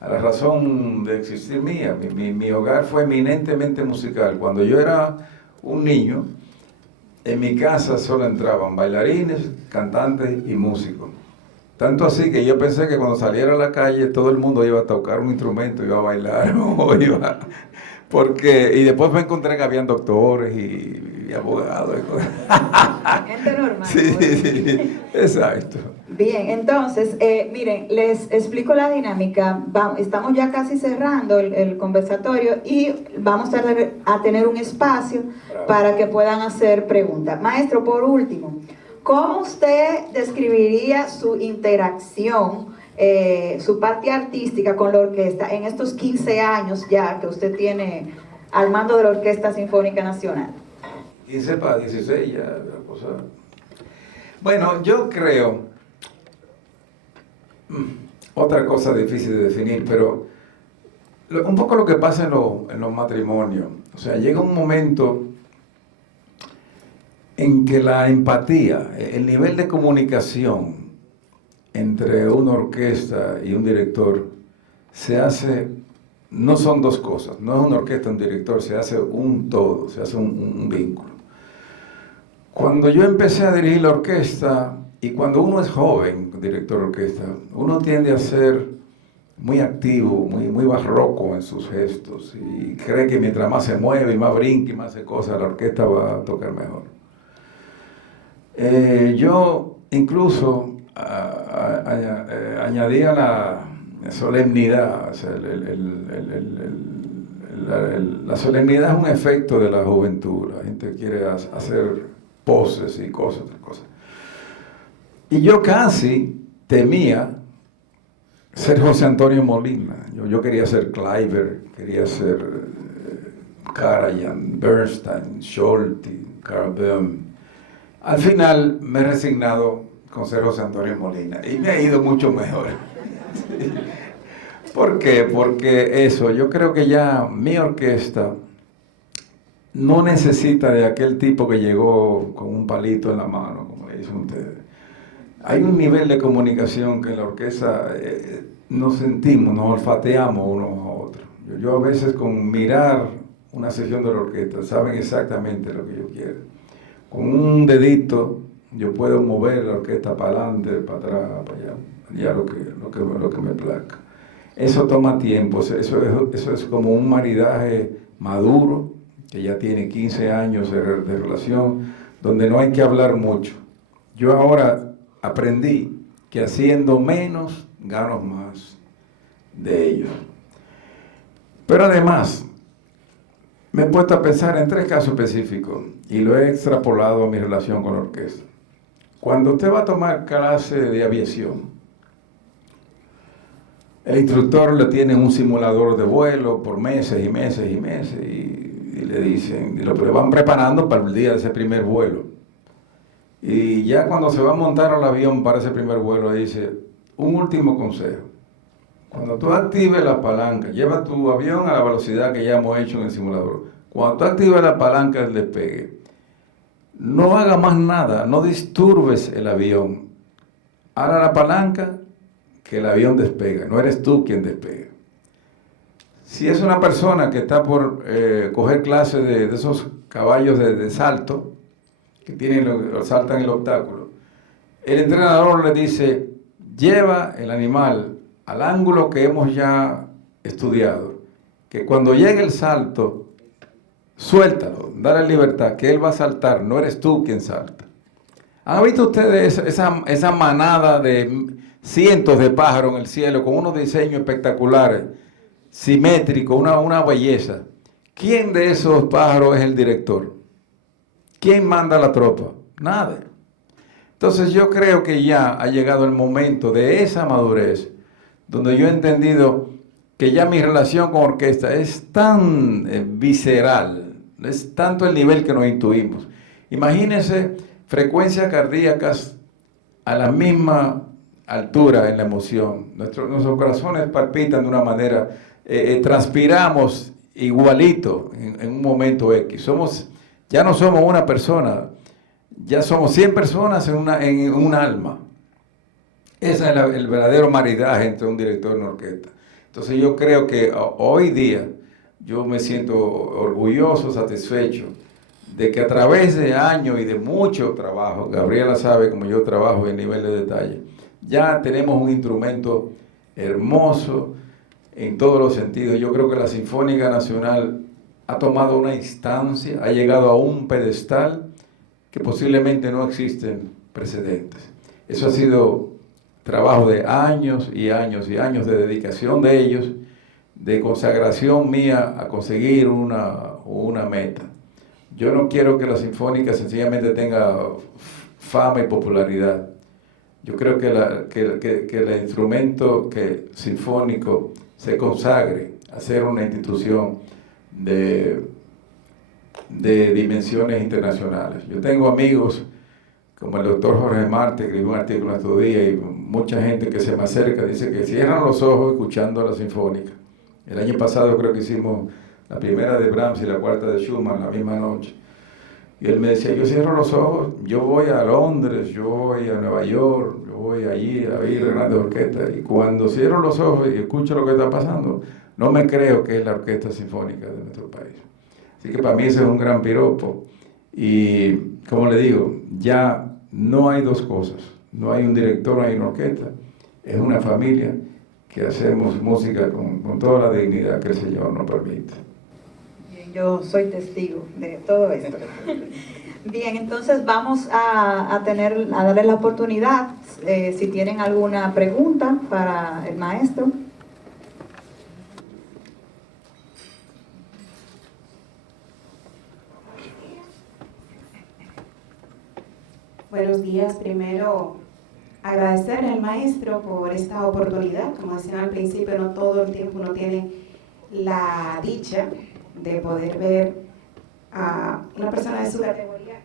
a la razón de existir mía. Mi hogar fue eminentemente musical. Cuando yo era un niño, en mi casa solo entraban bailarines, cantantes y músicos. Tanto así que yo pensé que cuando saliera a la calle todo el mundo iba a tocar un instrumento, iba a bailar o iba... y después me encontré que habían doctores y abogados. Gente normal. Sí, exacto. Bien, entonces, miren, les explico la dinámica. Estamos ya casi cerrando el conversatorio y vamos a tener un espacio para que puedan hacer preguntas. Maestro, por último, ¿cómo usted describiría su interacción, su parte artística con la orquesta en estos 15 años ya que usted tiene al mando de la Orquesta Sinfónica Nacional? 15 para 16 ya, la cosa. Bueno, yo creo, otra cosa difícil de definir, pero un poco lo que pasa en los matrimonios. O sea, llega un momento en que la empatía, el nivel de comunicación entre una orquesta y un director se hace, no son dos cosas, no es una orquesta y un director, se hace un todo, se hace un vínculo. Cuando yo empecé a dirigir la orquesta, y cuando uno es joven, director de orquesta, uno tiende a ser muy activo, muy barroco en sus gestos, y cree que mientras más se mueve y más brinca y más hace cosas, la orquesta va a tocar mejor. Yo incluso añadía la solemnidad. O sea, la solemnidad es un efecto de la juventud. La gente quiere hacer poses y cosas. Y yo casi temía ser José Antonio Molina. Yo quería ser Kleiber, quería ser Karajan, Bernstein, Scholti, Karl Böhm. Al final me he resignado con ser José Antonio Molina y me ha ido mucho mejor. Sí. ¿Por qué? Porque yo creo que ya mi orquesta no necesita de aquel tipo que llegó con un palito en la mano, como le dicen ustedes. Hay un nivel de comunicación que en la orquesta nos sentimos, nos olfateamos unos a otros. Yo a veces con mirar una sección de la orquesta saben exactamente lo que yo quiero. Con un dedito yo puedo mover la orquesta para adelante, para atrás, para allá lo que me plazca. Eso toma tiempo, eso es como un maridaje maduro, que ya tiene 15 años de relación, donde no hay que hablar mucho. Yo ahora aprendí que haciendo menos, gano más de ellos. Pero además, me he puesto a pensar en 3 casos específicos y lo he extrapolado a mi relación con la orquesta. Cuando usted va a tomar clase de aviación, el instructor le tiene un simulador de vuelo por meses y meses y meses y le dicen, y lo van preparando para el día de ese primer vuelo. Y ya cuando se va a montar al avión para ese primer vuelo, dice, un último consejo. Cuando tú actives la palanca, lleva tu avión a la velocidad que ya hemos hecho en el simulador. Cuando tú actives la palanca del despegue, no haga más nada, no disturbes el avión. Haga la palanca que el avión despega, no eres tú quien despega. Si es una persona que está por coger clase de esos caballos de salto, que saltan el obstáculo, el entrenador le dice, lleva el animal al ángulo que hemos ya estudiado, que cuando llegue el salto, suéltalo, dale libertad, que él va a saltar, no eres tú quien salta. ¿Han visto ustedes esa manada de cientos de pájaros en el cielo con unos diseños espectaculares, simétricos, una belleza? ¿Quién de esos pájaros es el director? ¿Quién manda la tropa? Nadie. Entonces yo creo que ya ha llegado el momento de esa madurez, donde yo he entendido que ya mi relación con orquesta es tan visceral, es tanto el nivel que nos intuimos. Imagínense frecuencias cardíacas a la misma altura en la emoción. Nuestros corazones palpitan de una manera, transpiramos igualito en un momento X. Ya no somos una persona, ya somos 100 personas en un alma. Ese es el verdadero maridaje entre un director y una orquesta. Entonces yo creo que hoy día yo me siento orgulloso, satisfecho de que a través de años y de mucho trabajo, Gabriela sabe como yo trabajo en nivel de detalle, ya tenemos un instrumento hermoso en todos los sentidos. Yo creo que la Sinfónica Nacional ha tomado una instancia, ha llegado a un pedestal que posiblemente no existen precedentes. Eso ha sido trabajo de años y años y años de dedicación de ellos, de consagración mía a conseguir una meta. Yo no quiero que la Sinfónica sencillamente tenga fama y popularidad. Yo creo que el instrumento sinfónico se consagre a ser una institución de dimensiones internacionales. Yo tengo amigos como el doctor Jorge Marte, escribió un artículo estos días, y mucha gente que se me acerca dice que cierran los ojos escuchando la Sinfónica. El año pasado creo que hicimos la primera de Brahms y la cuarta de Schumann la misma noche. Y él me decía, yo cierro los ojos, yo voy a Londres, yo voy a Nueva York, yo voy allí a oír grandes orquestas, y cuando cierro los ojos y escucho lo que está pasando, no me creo que es la Orquesta Sinfónica de nuestro país. Así que para mí ese es un gran piropo. Y como le digo, ya no hay dos cosas, no hay un director, no hay una orquesta, es una familia que hacemos música con toda la dignidad que el Señor nos permite. Bien, yo soy testigo de todo esto. Bien, entonces vamos a darle la oportunidad, si tienen alguna pregunta para el maestro. Buenos días. Primero, agradecerle al maestro por esta oportunidad. Como decían al principio, no todo el tiempo uno tiene la dicha de poder ver a una persona de su categoría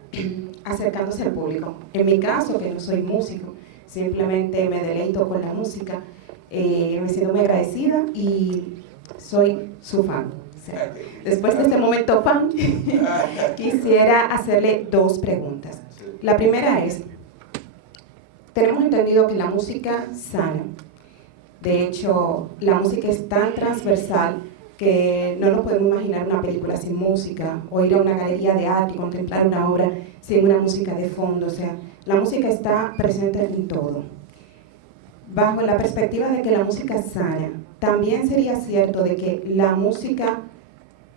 acercándose al público. En mi caso, que no soy músico, simplemente me deleito con la música, me siento muy agradecida y soy su fan. O sea, después de este momento fan, quisiera hacerle dos preguntas. La primera es, tenemos entendido que la música sana. De hecho, la música es tan transversal que no nos podemos imaginar una película sin música, o ir a una galería de arte y contemplar una obra sin una música de fondo. O sea, la música está presente en todo. Bajo la perspectiva de que la música es sana, también sería cierto de que la música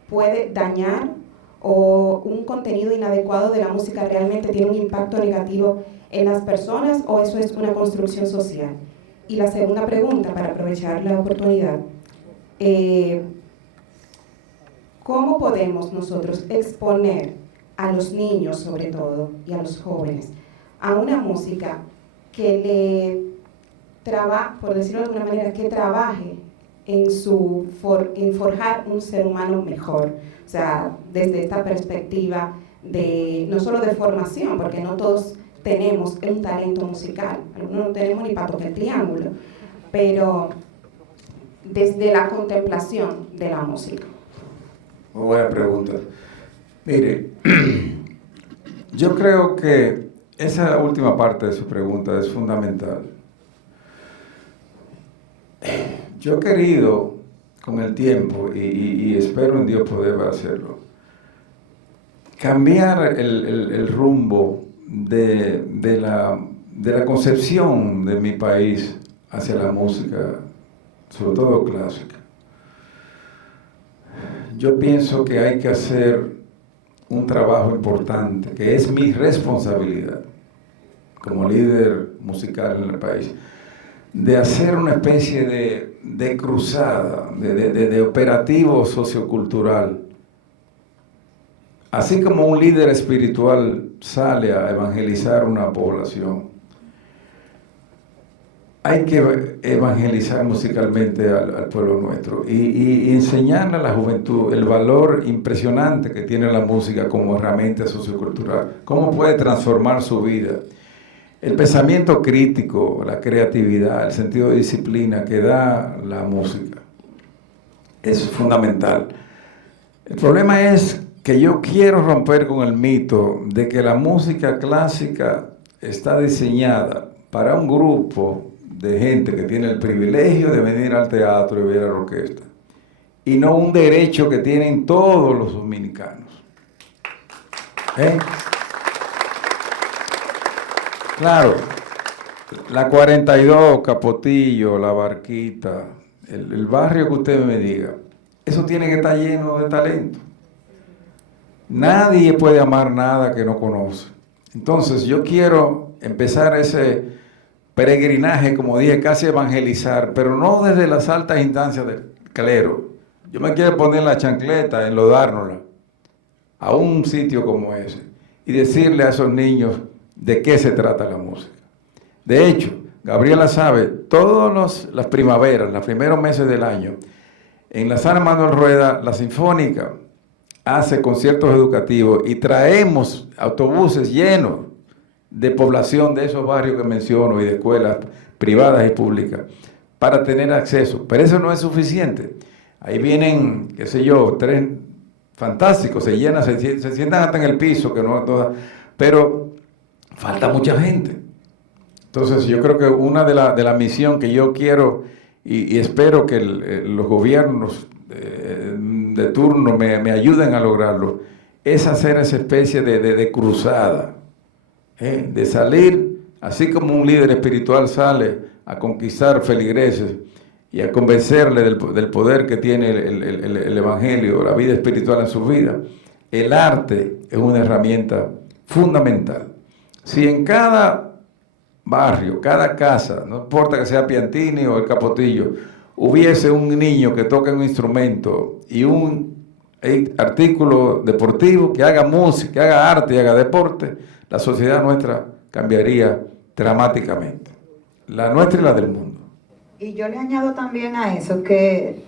puede dañar, o un contenido inadecuado de la música realmente tiene un impacto negativo en las personas, o eso es una construcción social. Y la segunda pregunta, para aprovechar la oportunidad, ¿cómo podemos nosotros exponer a los niños, sobre todo, y a los jóvenes, a una música que por decirlo de alguna manera, que trabaje en forjar un ser humano mejor? O sea, desde esta perspectiva no solo de formación, porque no todos tenemos un talento musical, algunos no tenemos ni para tocar el triángulo, pero desde la contemplación de la música. Muy buena pregunta. Mire, yo creo que esa última parte de su pregunta es fundamental. Yo he querido, con el tiempo, y espero en Dios poder hacerlo, cambiar el rumbo de la concepción de mi país hacia la música, sobre todo clásica. Yo pienso que hay que hacer un trabajo importante, que es mi responsabilidad como líder musical en el país, de hacer una especie de cruzada, de operativo sociocultural. Así como un líder espiritual sale a evangelizar una población, hay que evangelizar musicalmente al pueblo nuestro y enseñarle a la juventud el valor impresionante que tiene la música como herramienta sociocultural, cómo puede transformar su vida. El pensamiento crítico, la creatividad, el sentido de disciplina que da la música es fundamental. El problema es que yo quiero romper con el mito de que la música clásica está diseñada para un grupo de gente que tiene el privilegio de venir al teatro y ver a la orquesta, y no un derecho que tienen todos los dominicanos. ¿Eh? Claro, la 42, Capotillo, La Barquita, el barrio que usted me diga, eso tiene que estar lleno de talento. Nadie puede amar nada que no conoce. Entonces yo quiero empezar ese peregrinaje, como dije, casi evangelizar, pero no desde las altas instancias del clero. Yo me quiero poner la chancleta, enlodárnosla a un sitio como ese y decirle a esos niños de qué se trata la música. De hecho, Gabriela sabe, todas las primaveras, los primeros meses del año, en la Sala Manuel Rueda, la Sinfónica hace conciertos educativos y traemos autobuses llenos de población de esos barrios que menciono y de escuelas privadas y públicas para tener acceso. Pero eso no es suficiente. Ahí vienen, qué sé yo, 3 fantásticos, se llenan, se sientan hasta en el piso, que no todas, pero falta mucha gente. Entonces yo creo que una de la misión que yo quiero y espero que los gobiernos de turno me ayuden a lograrlo, es hacer esa especie de cruzada, de salir, así como un líder espiritual sale a conquistar feligreses y a convencerle del poder que tiene el Evangelio, la vida espiritual en su vida. El arte es una herramienta fundamental. Si en cada barrio, cada casa, no importa que sea Piantini o el Capotillo, hubiese un niño que toque un instrumento y un artículo deportivo, que haga música, que haga arte y haga deporte, la sociedad nuestra cambiaría dramáticamente. La nuestra y la del mundo. Y yo le añado también a eso que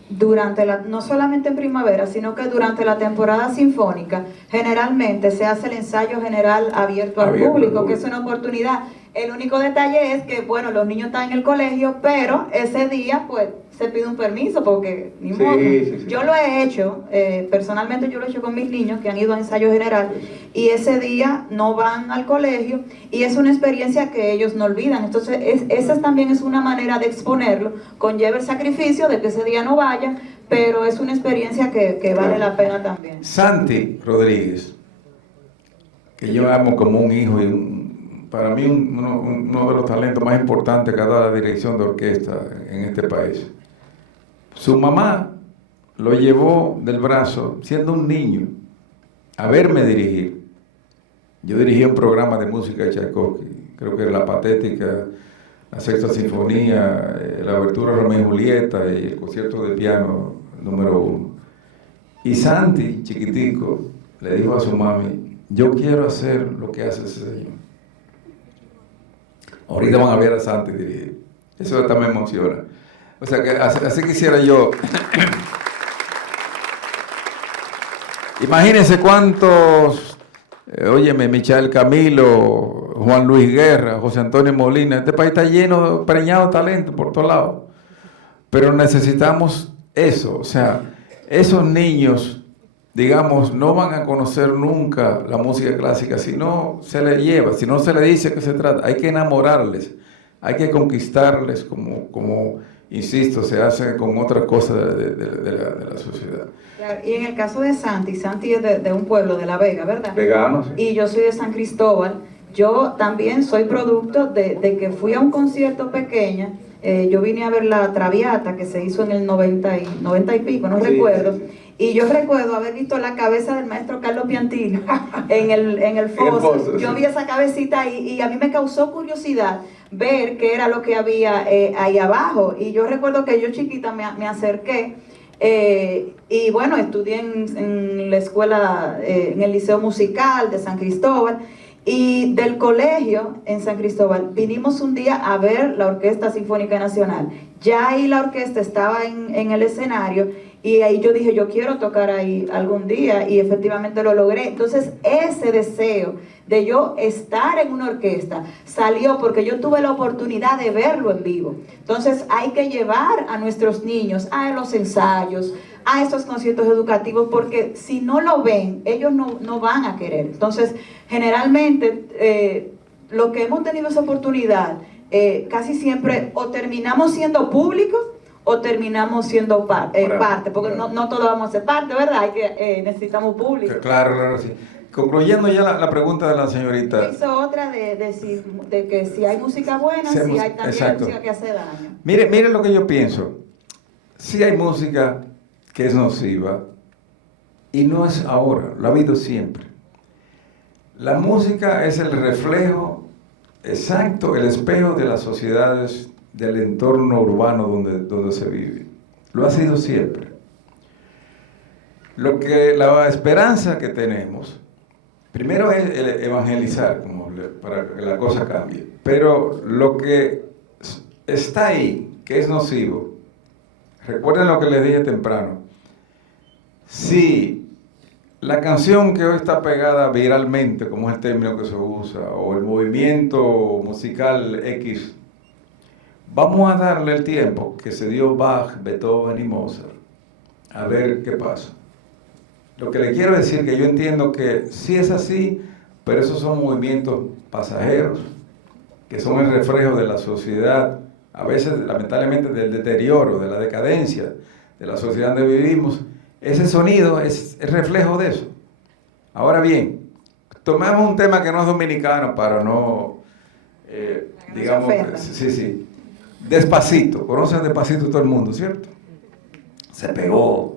no solamente en primavera, sino que durante la temporada sinfónica, generalmente se hace el ensayo general abierto al público, que es una oportunidad. El único detalle es que, bueno, los niños están en el colegio, pero ese día, pues, se pide un permiso, porque ni modo. Sí. Yo lo he hecho, personalmente yo lo he hecho con mis niños que han ido a ensayo general, y ese día no van al colegio, y es una experiencia que ellos no olvidan. Entonces, esa también es una manera de exponerlo, conlleva el sacrificio de que ese día no vayan, pero es una experiencia que vale la pena también. Santi Rodríguez, que yo amo como un hijo y para mí uno de los talentos más importantes que ha dado la dirección de orquesta en este país. Su mamá lo llevó del brazo, siendo un niño, a verme dirigir. Yo dirigí un programa de música de Tchaikovsky, creo que era La Patética, la Sexta Sinfonía, la Abertura de Romeo y Julieta y el concierto de piano número 1. Y Santi, chiquitico, le dijo a su mami, yo quiero hacer lo que hace ese señor. Ahorita van a ver a Santi dirigir. Eso hasta me emociona. O sea, que así quisiera yo. Imagínense cuántos, óyeme, Michael Camilo, Juan Luis Guerra, José Antonio Molina. Este país está lleno, preñado de talento por todos lados. Pero necesitamos eso. O sea, esos niños, digamos, no van a conocer nunca la música clásica si no se les lleva, si no se les dice de qué se trata. Hay que enamorarles, hay que conquistarles como insisto, se hace con otras cosas de la sociedad. Claro, y en el caso de Santi es de un pueblo de La Vega, ¿verdad? Vegano, sí. Y yo soy de San Cristóbal. Yo también soy producto de que fui a un concierto pequeño. Yo vine a ver la Traviata que se hizo en el 90 y pico, no recuerdo. Sí. Y yo recuerdo haber visto la cabeza del maestro Carlos Piantini en el foso. Yo vi esa cabecita ahí y a mí me causó curiosidad ver qué era lo que había ahí abajo. Y yo recuerdo que yo chiquita me acerqué y bueno, estudié en la escuela, en el Liceo Musical de San Cristóbal. Y del colegio en San Cristóbal vinimos un día a ver la Orquesta Sinfónica Nacional. Ya ahí la orquesta estaba en el escenario y ahí yo dije, yo quiero tocar ahí algún día, y efectivamente lo logré. Entonces ese deseo de yo estar en una orquesta salió porque yo tuve la oportunidad de verlo en vivo. Entonces hay que llevar a nuestros niños a los ensayos, a esos conciertos educativos, porque si no lo ven, ellos no van a querer. Entonces, generalmente, lo que hemos tenido esa oportunidad, casi siempre o terminamos siendo público o terminamos siendo parte, porque no todos vamos a ser parte, ¿verdad? Necesitamos público. Claro, sí. concluyendo ya la pregunta de la señorita. Hizo otra de que si hay música buena, si hay también exacto. música que hace daño. Mire lo que yo pienso. Sí hay música que es nociva y no es ahora, lo ha habido siempre. La música es el reflejo exacto, el espejo de las sociedades, del entorno urbano donde se vive. Lo ha sido siempre. La esperanza que tenemos, primero es el evangelizar, para que la cosa cambie. Pero lo que está ahí, que es nocivo, recuerden lo que les dije temprano. Si la canción que hoy está pegada viralmente, como es el término que se usa, o el movimiento musical X, vamos a darle el tiempo que se dio Bach, Beethoven y Mozart, a ver qué pasa. Lo que le quiero decir es que yo entiendo que sí es así, pero esos son movimientos pasajeros, que son el reflejo de la sociedad, a veces lamentablemente del deterioro, de la decadencia de la sociedad donde vivimos. Ese sonido es el reflejo de eso. Ahora bien, tomamos un tema que no es dominicano para no, digamos, sí. Despacito, conocen Despacito todo el mundo, ¿cierto? Se pegó.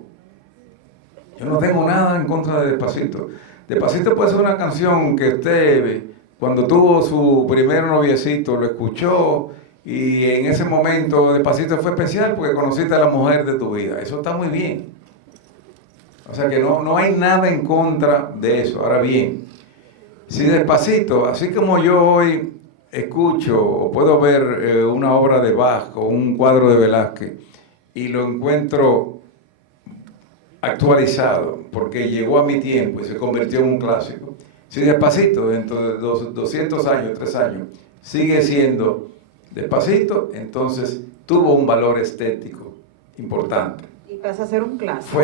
Yo no tengo nada en contra de Despacito. Despacito puede ser una canción que usted, cuando tuvo su primer noviecito, lo escuchó y en ese momento Despacito fue especial porque conociste a la mujer de tu vida. Eso está muy bien. O sea que no hay nada en contra de eso. Ahora bien, si Despacito, así como yo hoy escucho o puedo ver una obra de Bach o un cuadro de Velázquez y lo encuentro actualizado porque llegó a mi tiempo y se convirtió en un clásico, si Despacito dentro de 200 años, 3 años, sigue siendo Despacito, entonces tuvo un valor estético importante. Y pasa a ser un clásico.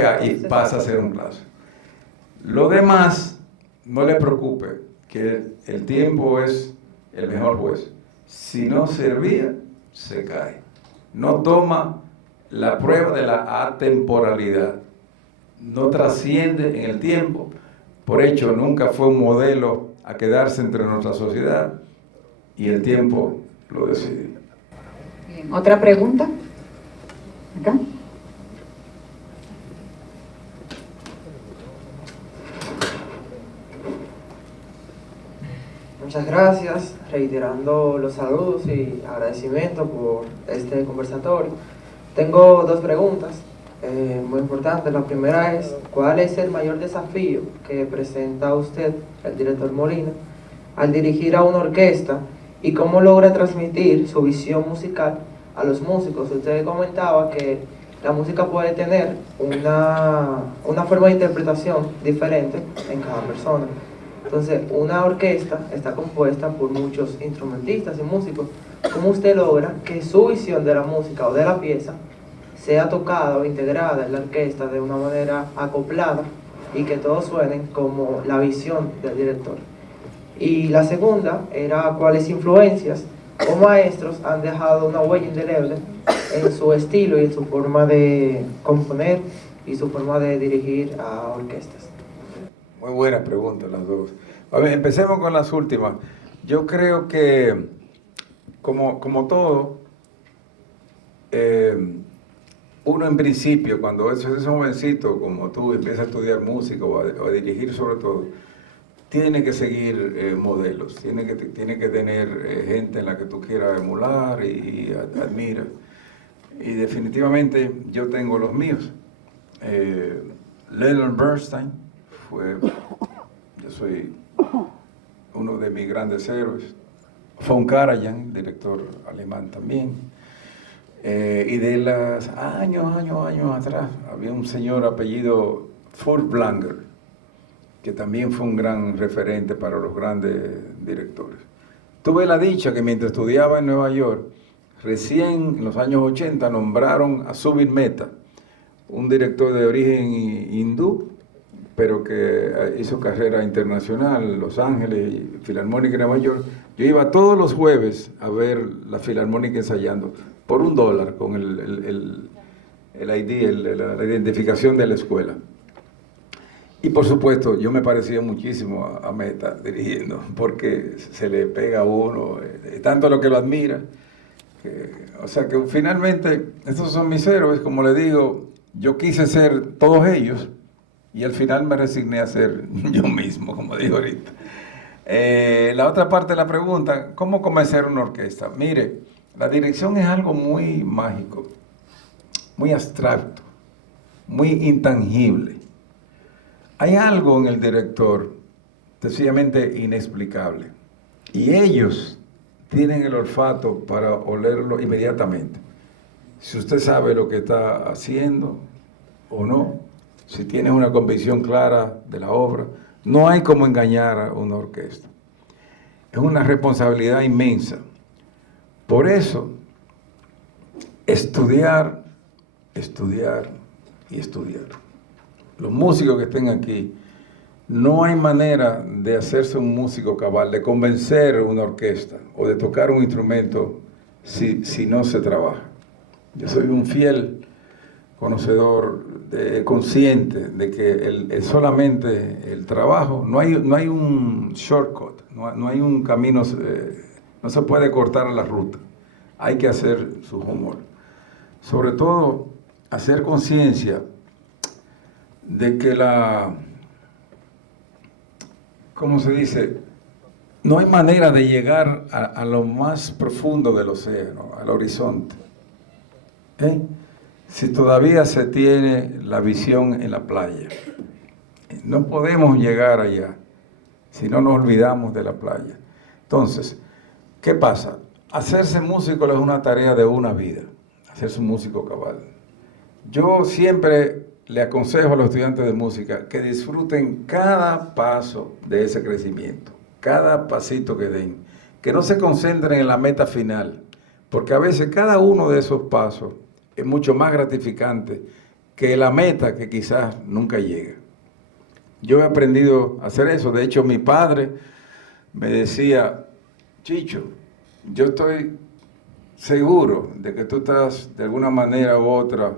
Pasa a ser un clásico. Lo demás, no le preocupe, que el tiempo es el mejor juez. Si no servía, se cae. No toma la prueba de la atemporalidad. No trasciende en el tiempo. Por hecho, nunca fue un modelo a quedarse entre nuestra sociedad y el tiempo lo decide. Bien. ¿Otra pregunta? ¿Acá? Muchas gracias, reiterando los saludos y agradecimiento por este conversatorio. Tengo 2 preguntas muy importantes. La primera es, ¿cuál es el mayor desafío que presenta usted, el director Molina, al dirigir a una orquesta y cómo logra transmitir su visión musical a los músicos? Usted comentaba que la música puede tener una forma de interpretación diferente en cada persona. Entonces, una orquesta está compuesta por muchos instrumentistas y músicos. ¿Cómo usted logra que su visión de la música o de la pieza sea tocada o integrada en la orquesta de una manera acoplada y que todos suenen como la visión del director? Y la segunda era cuáles influencias o maestros han dejado una huella indeleble en su estilo y en su forma de componer y su forma de dirigir a orquestas. Muy buenas preguntas las dos. A ver, empecemos con las últimas. Yo creo que, como todo, uno en principio, cuando es jovencito, como tú, empiezas a estudiar música o a dirigir sobre todo, tiene que seguir modelos, tiene que tener gente en la que tú quieras emular y admirar. Y definitivamente yo tengo los míos. Leonard Bernstein yo soy uno de mis grandes héroes. Von Karajan, director alemán también. Y de los años atrás, había un señor apellido Furtwängler, que también fue un gran referente para los grandes directores. Tuve la dicha que mientras estudiaba en Nueva York, recién en los años 80 nombraron a Zubin Mehta, un director de origen hindú, pero que hizo carrera internacional, Los Ángeles y Filarmónica de Nueva York. Yo iba todos los jueves a ver la Filarmónica ensayando por $1 con el ID, la identificación de la escuela. Y por supuesto, yo me parecía muchísimo a Meta dirigiendo, porque se le pega a uno, tanto lo que lo admira. O sea que finalmente, estos son mis héroes, como le digo, yo quise ser todos ellos y al final me resigné a ser yo mismo, como digo ahorita. La otra parte de la pregunta, ¿cómo comenzar una orquesta? Mire, la dirección es algo muy mágico, muy abstracto, muy intangible. Hay algo en el director sencillamente inexplicable y ellos tienen el olfato para olerlo inmediatamente. Si usted sabe lo que está haciendo o no, si tiene una convicción clara de la obra, no hay como engañar a una orquesta. Es una responsabilidad inmensa. Por eso, estudiar, estudiar y estudiar. Los músicos que estén aquí, no hay manera de hacerse un músico cabal, de convencer una orquesta o de tocar un instrumento si no se trabaja. Yo soy un fiel conocedor, consciente de que solamente el trabajo, no hay un shortcut, no hay un camino, no se puede cortar la ruta, hay que hacer su humor. Sobre todo, hacer conciencia de que ¿cómo se dice? No hay manera de llegar a lo más profundo del océano, al horizonte, si todavía se tiene la visión en la playa. No podemos llegar allá si no nos olvidamos de la playa. Entonces, ¿qué pasa? Hacerse músico es una tarea de una vida, hacerse un músico cabal. Yo siempre le aconsejo a los estudiantes de música que disfruten cada paso de ese crecimiento, cada pasito que den, que no se concentren en la meta final, porque a veces cada uno de esos pasos es mucho más gratificante que la meta que quizás nunca llega. Yo he aprendido a hacer eso. De hecho, mi padre me decía, Chicho, yo estoy seguro de que tú estás de alguna manera u otra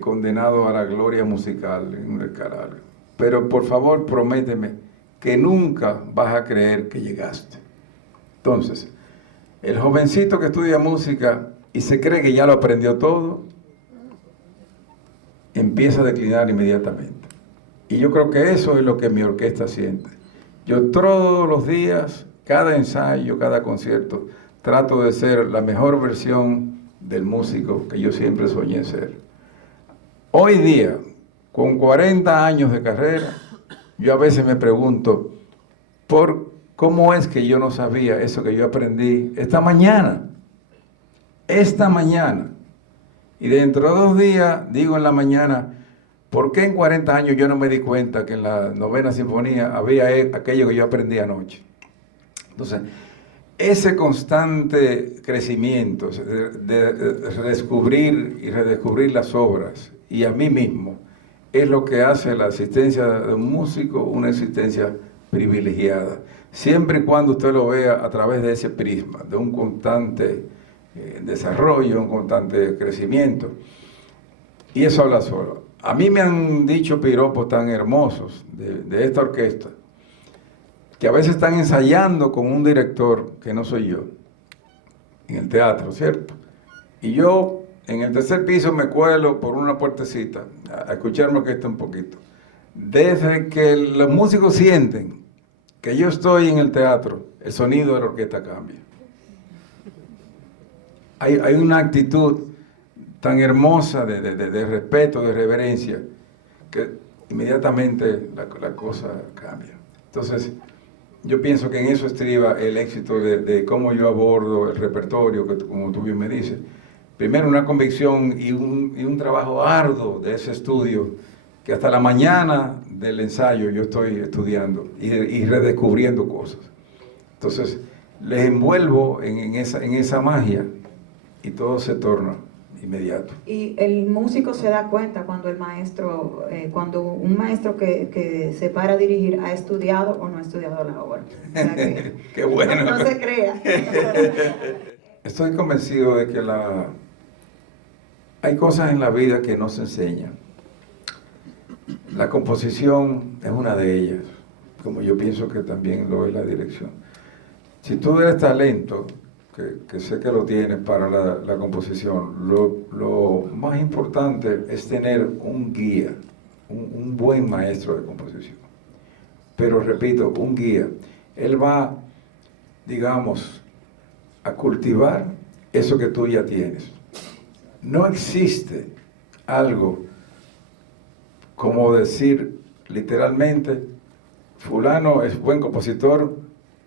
condenado a la gloria musical en el canal. Pero por favor, prométeme que nunca vas a creer que llegaste. Entonces, el jovencito que estudia música y se cree que ya lo aprendió todo, empieza a declinar inmediatamente. Y yo creo que eso es lo que mi orquesta siente. Yo todos los días, cada ensayo, cada concierto, trato de ser la mejor versión del músico que yo siempre soñé ser. Hoy día, con 40 años de carrera, yo a veces me pregunto, ¿cómo es que yo no sabía eso que yo aprendí esta mañana? Y dentro de 2 días, digo en la mañana, ¿por qué en 40 años yo no me di cuenta que en la 9ª sinfonía había aquello que yo aprendí anoche? Entonces, ese constante crecimiento de redescubrir y redescubrir las obras y a mí mismo es lo que hace la existencia de un músico una existencia privilegiada, siempre y cuando usted lo vea a través de ese prisma, de un constante desarrollo, un constante crecimiento. Y eso habla solo. A mí me han dicho piropos tan hermosos de esta orquesta, que a veces están ensayando con un director que no soy yo, en el teatro, ¿cierto? Y yo en el 3er piso me cuelo por una puertecita a escucharme orquesta un poquito. Desde que los músicos sienten que yo estoy en el teatro, el sonido de la orquesta cambia. Hay una actitud tan hermosa de respeto, de reverencia, que inmediatamente la cosa cambia. Entonces, yo pienso que en eso estriba el éxito de cómo yo abordo el repertorio, que como tú bien me dices. Primero, una convicción y un trabajo arduo de ese estudio, que hasta la mañana del ensayo yo estoy estudiando y redescubriendo cosas. Entonces, les envuelvo en esa magia y todo se torna inmediato. Y el músico se da cuenta cuando cuando un maestro que se para a dirigir ha estudiado o no ha estudiado la obra. O sea que Qué bueno. No se crea. Estoy convencido de que hay cosas en la vida que no se enseñan. La composición es una de ellas, como yo pienso que también lo es la dirección. Si tú eres talento, que sé que lo tienes para la composición, lo más importante es tener un guía, un buen maestro de composición. Pero repito, un guía. Él va, digamos, a cultivar eso que tú ya tienes. No existe algo como decir literalmente, fulano es buen compositor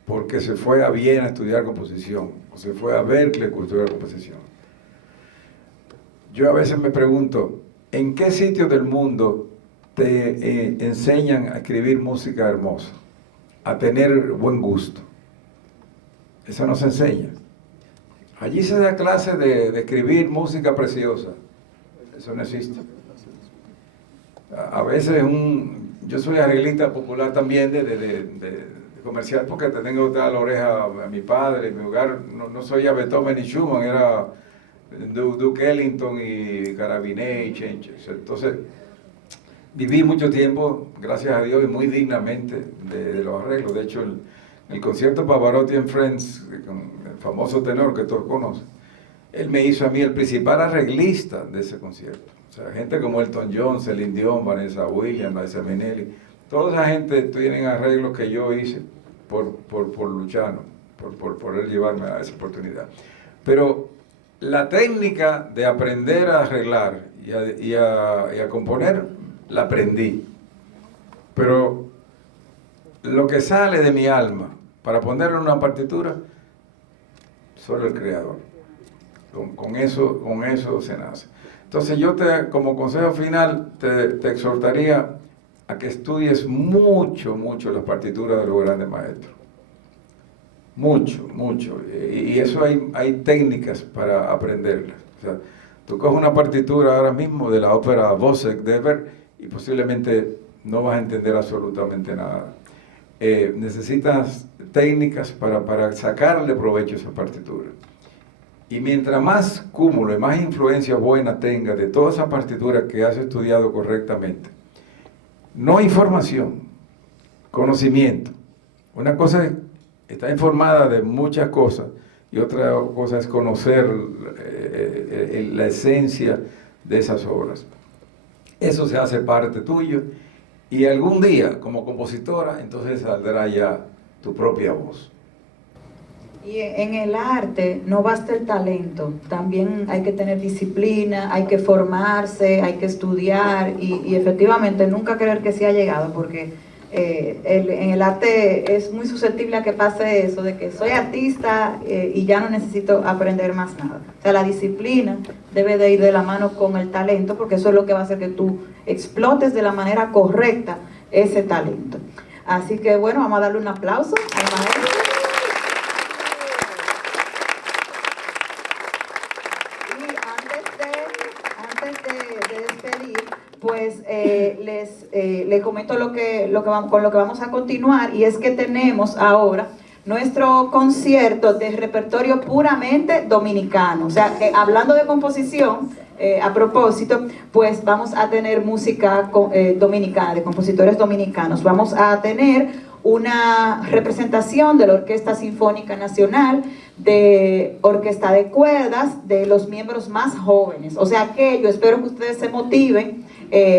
porque se fue a Viena a estudiar composición, o se fue a Berkeley a estudiar composición. Yo a veces me pregunto, ¿en qué sitio del mundo te enseñan a escribir música hermosa, a tener buen gusto? Eso no se enseña. Allí se da clase de escribir música preciosa. Eso no existe. A veces yo soy arreglista popular también de comercial, porque te tengo que dar la oreja a mi padre, mi hogar, no soy a Beethoven ni Schumann, era Duke Ellington y Carabinet y Chenches. Entonces, viví mucho tiempo, gracias a Dios, y muy dignamente de los arreglos. De hecho, el concierto Pavarotti and Friends, con el famoso tenor que todos conocen, él me hizo a mí el principal arreglista de ese concierto. O sea, gente como Elton John, Celine Dion, Vanessa Williams, Liza Minnelli, toda esa gente tienen arreglos que yo hice por Luciano, por poder llevarme a esa oportunidad. Pero la técnica de aprender a arreglar y a componer, la aprendí. Pero lo que sale de mi alma para ponerlo en una partitura, solo el creador. Con eso se nace. Entonces yo como consejo final te exhortaría a que estudies mucho las partituras de los grandes maestros. Mucho. Y eso hay técnicas para aprenderlas. O sea, tú coges una partitura ahora mismo de la ópera Wozzeck de Weber y posiblemente no vas a entender absolutamente nada. Necesitas técnicas para sacarle provecho a esa partitura. Y mientras más cúmulo y más influencia buena tenga de toda esa partitura que has estudiado correctamente, no información, conocimiento. Una cosa es estar informada de muchas cosas y otra cosa es conocer la esencia de esas obras. Eso se hace parte tuyo y algún día, como compositora, entonces saldrá ya tu propia voz. Y en el arte no basta el talento, también hay que tener disciplina, hay que formarse, hay que estudiar y efectivamente nunca creer que sí ha llegado, porque en el arte es muy susceptible a que pase eso, de que soy artista y ya no necesito aprender más nada. O sea, la disciplina debe de ir de la mano con el talento, porque eso es lo que va a hacer que tú explotes de la manera correcta ese talento. Así que bueno, vamos a darle un aplauso al maestro. Pues les comento con lo que vamos a continuar, y es que tenemos ahora nuestro concierto de repertorio puramente dominicano. O sea, hablando de composición, a propósito, pues vamos a tener música dominicana, de compositores dominicanos. Vamos a tener una representación de la Orquesta Sinfónica Nacional, de orquesta de cuerdas, de los miembros más jóvenes. O sea que yo espero que ustedes se motiven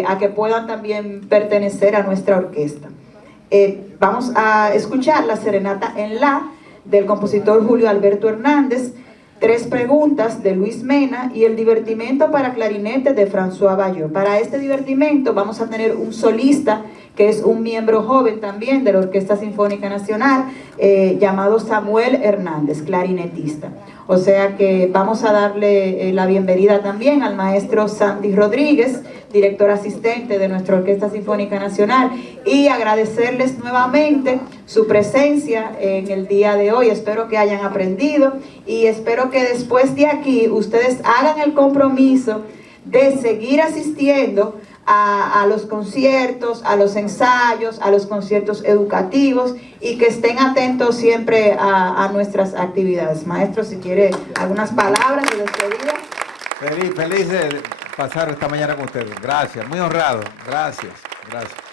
a que puedan también pertenecer a nuestra orquesta. Vamos a escuchar la serenata en la del compositor Julio Alberto Hernández, Tres preguntas de Luis Mena y el divertimento para clarinete de François Bayo. Para este divertimento vamos a tener un solista que es un miembro joven también de la Orquesta Sinfónica Nacional, llamado Samuel Hernández, clarinetista. O sea que vamos a darle la bienvenida también al maestro Sandy Rodríguez, director asistente de nuestra Orquesta Sinfónica Nacional, y agradecerles nuevamente su presencia en el día de hoy. Espero que hayan aprendido y espero que después de aquí ustedes hagan el compromiso de seguir asistiendo a los conciertos, a los ensayos, a los conciertos educativos, y que estén atentos siempre a nuestras actividades. Maestro, si quiere algunas palabras de despedida. Feliz de pasar esta mañana con ustedes. Gracias, muy honrado. Gracias. Gracias.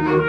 Gracias.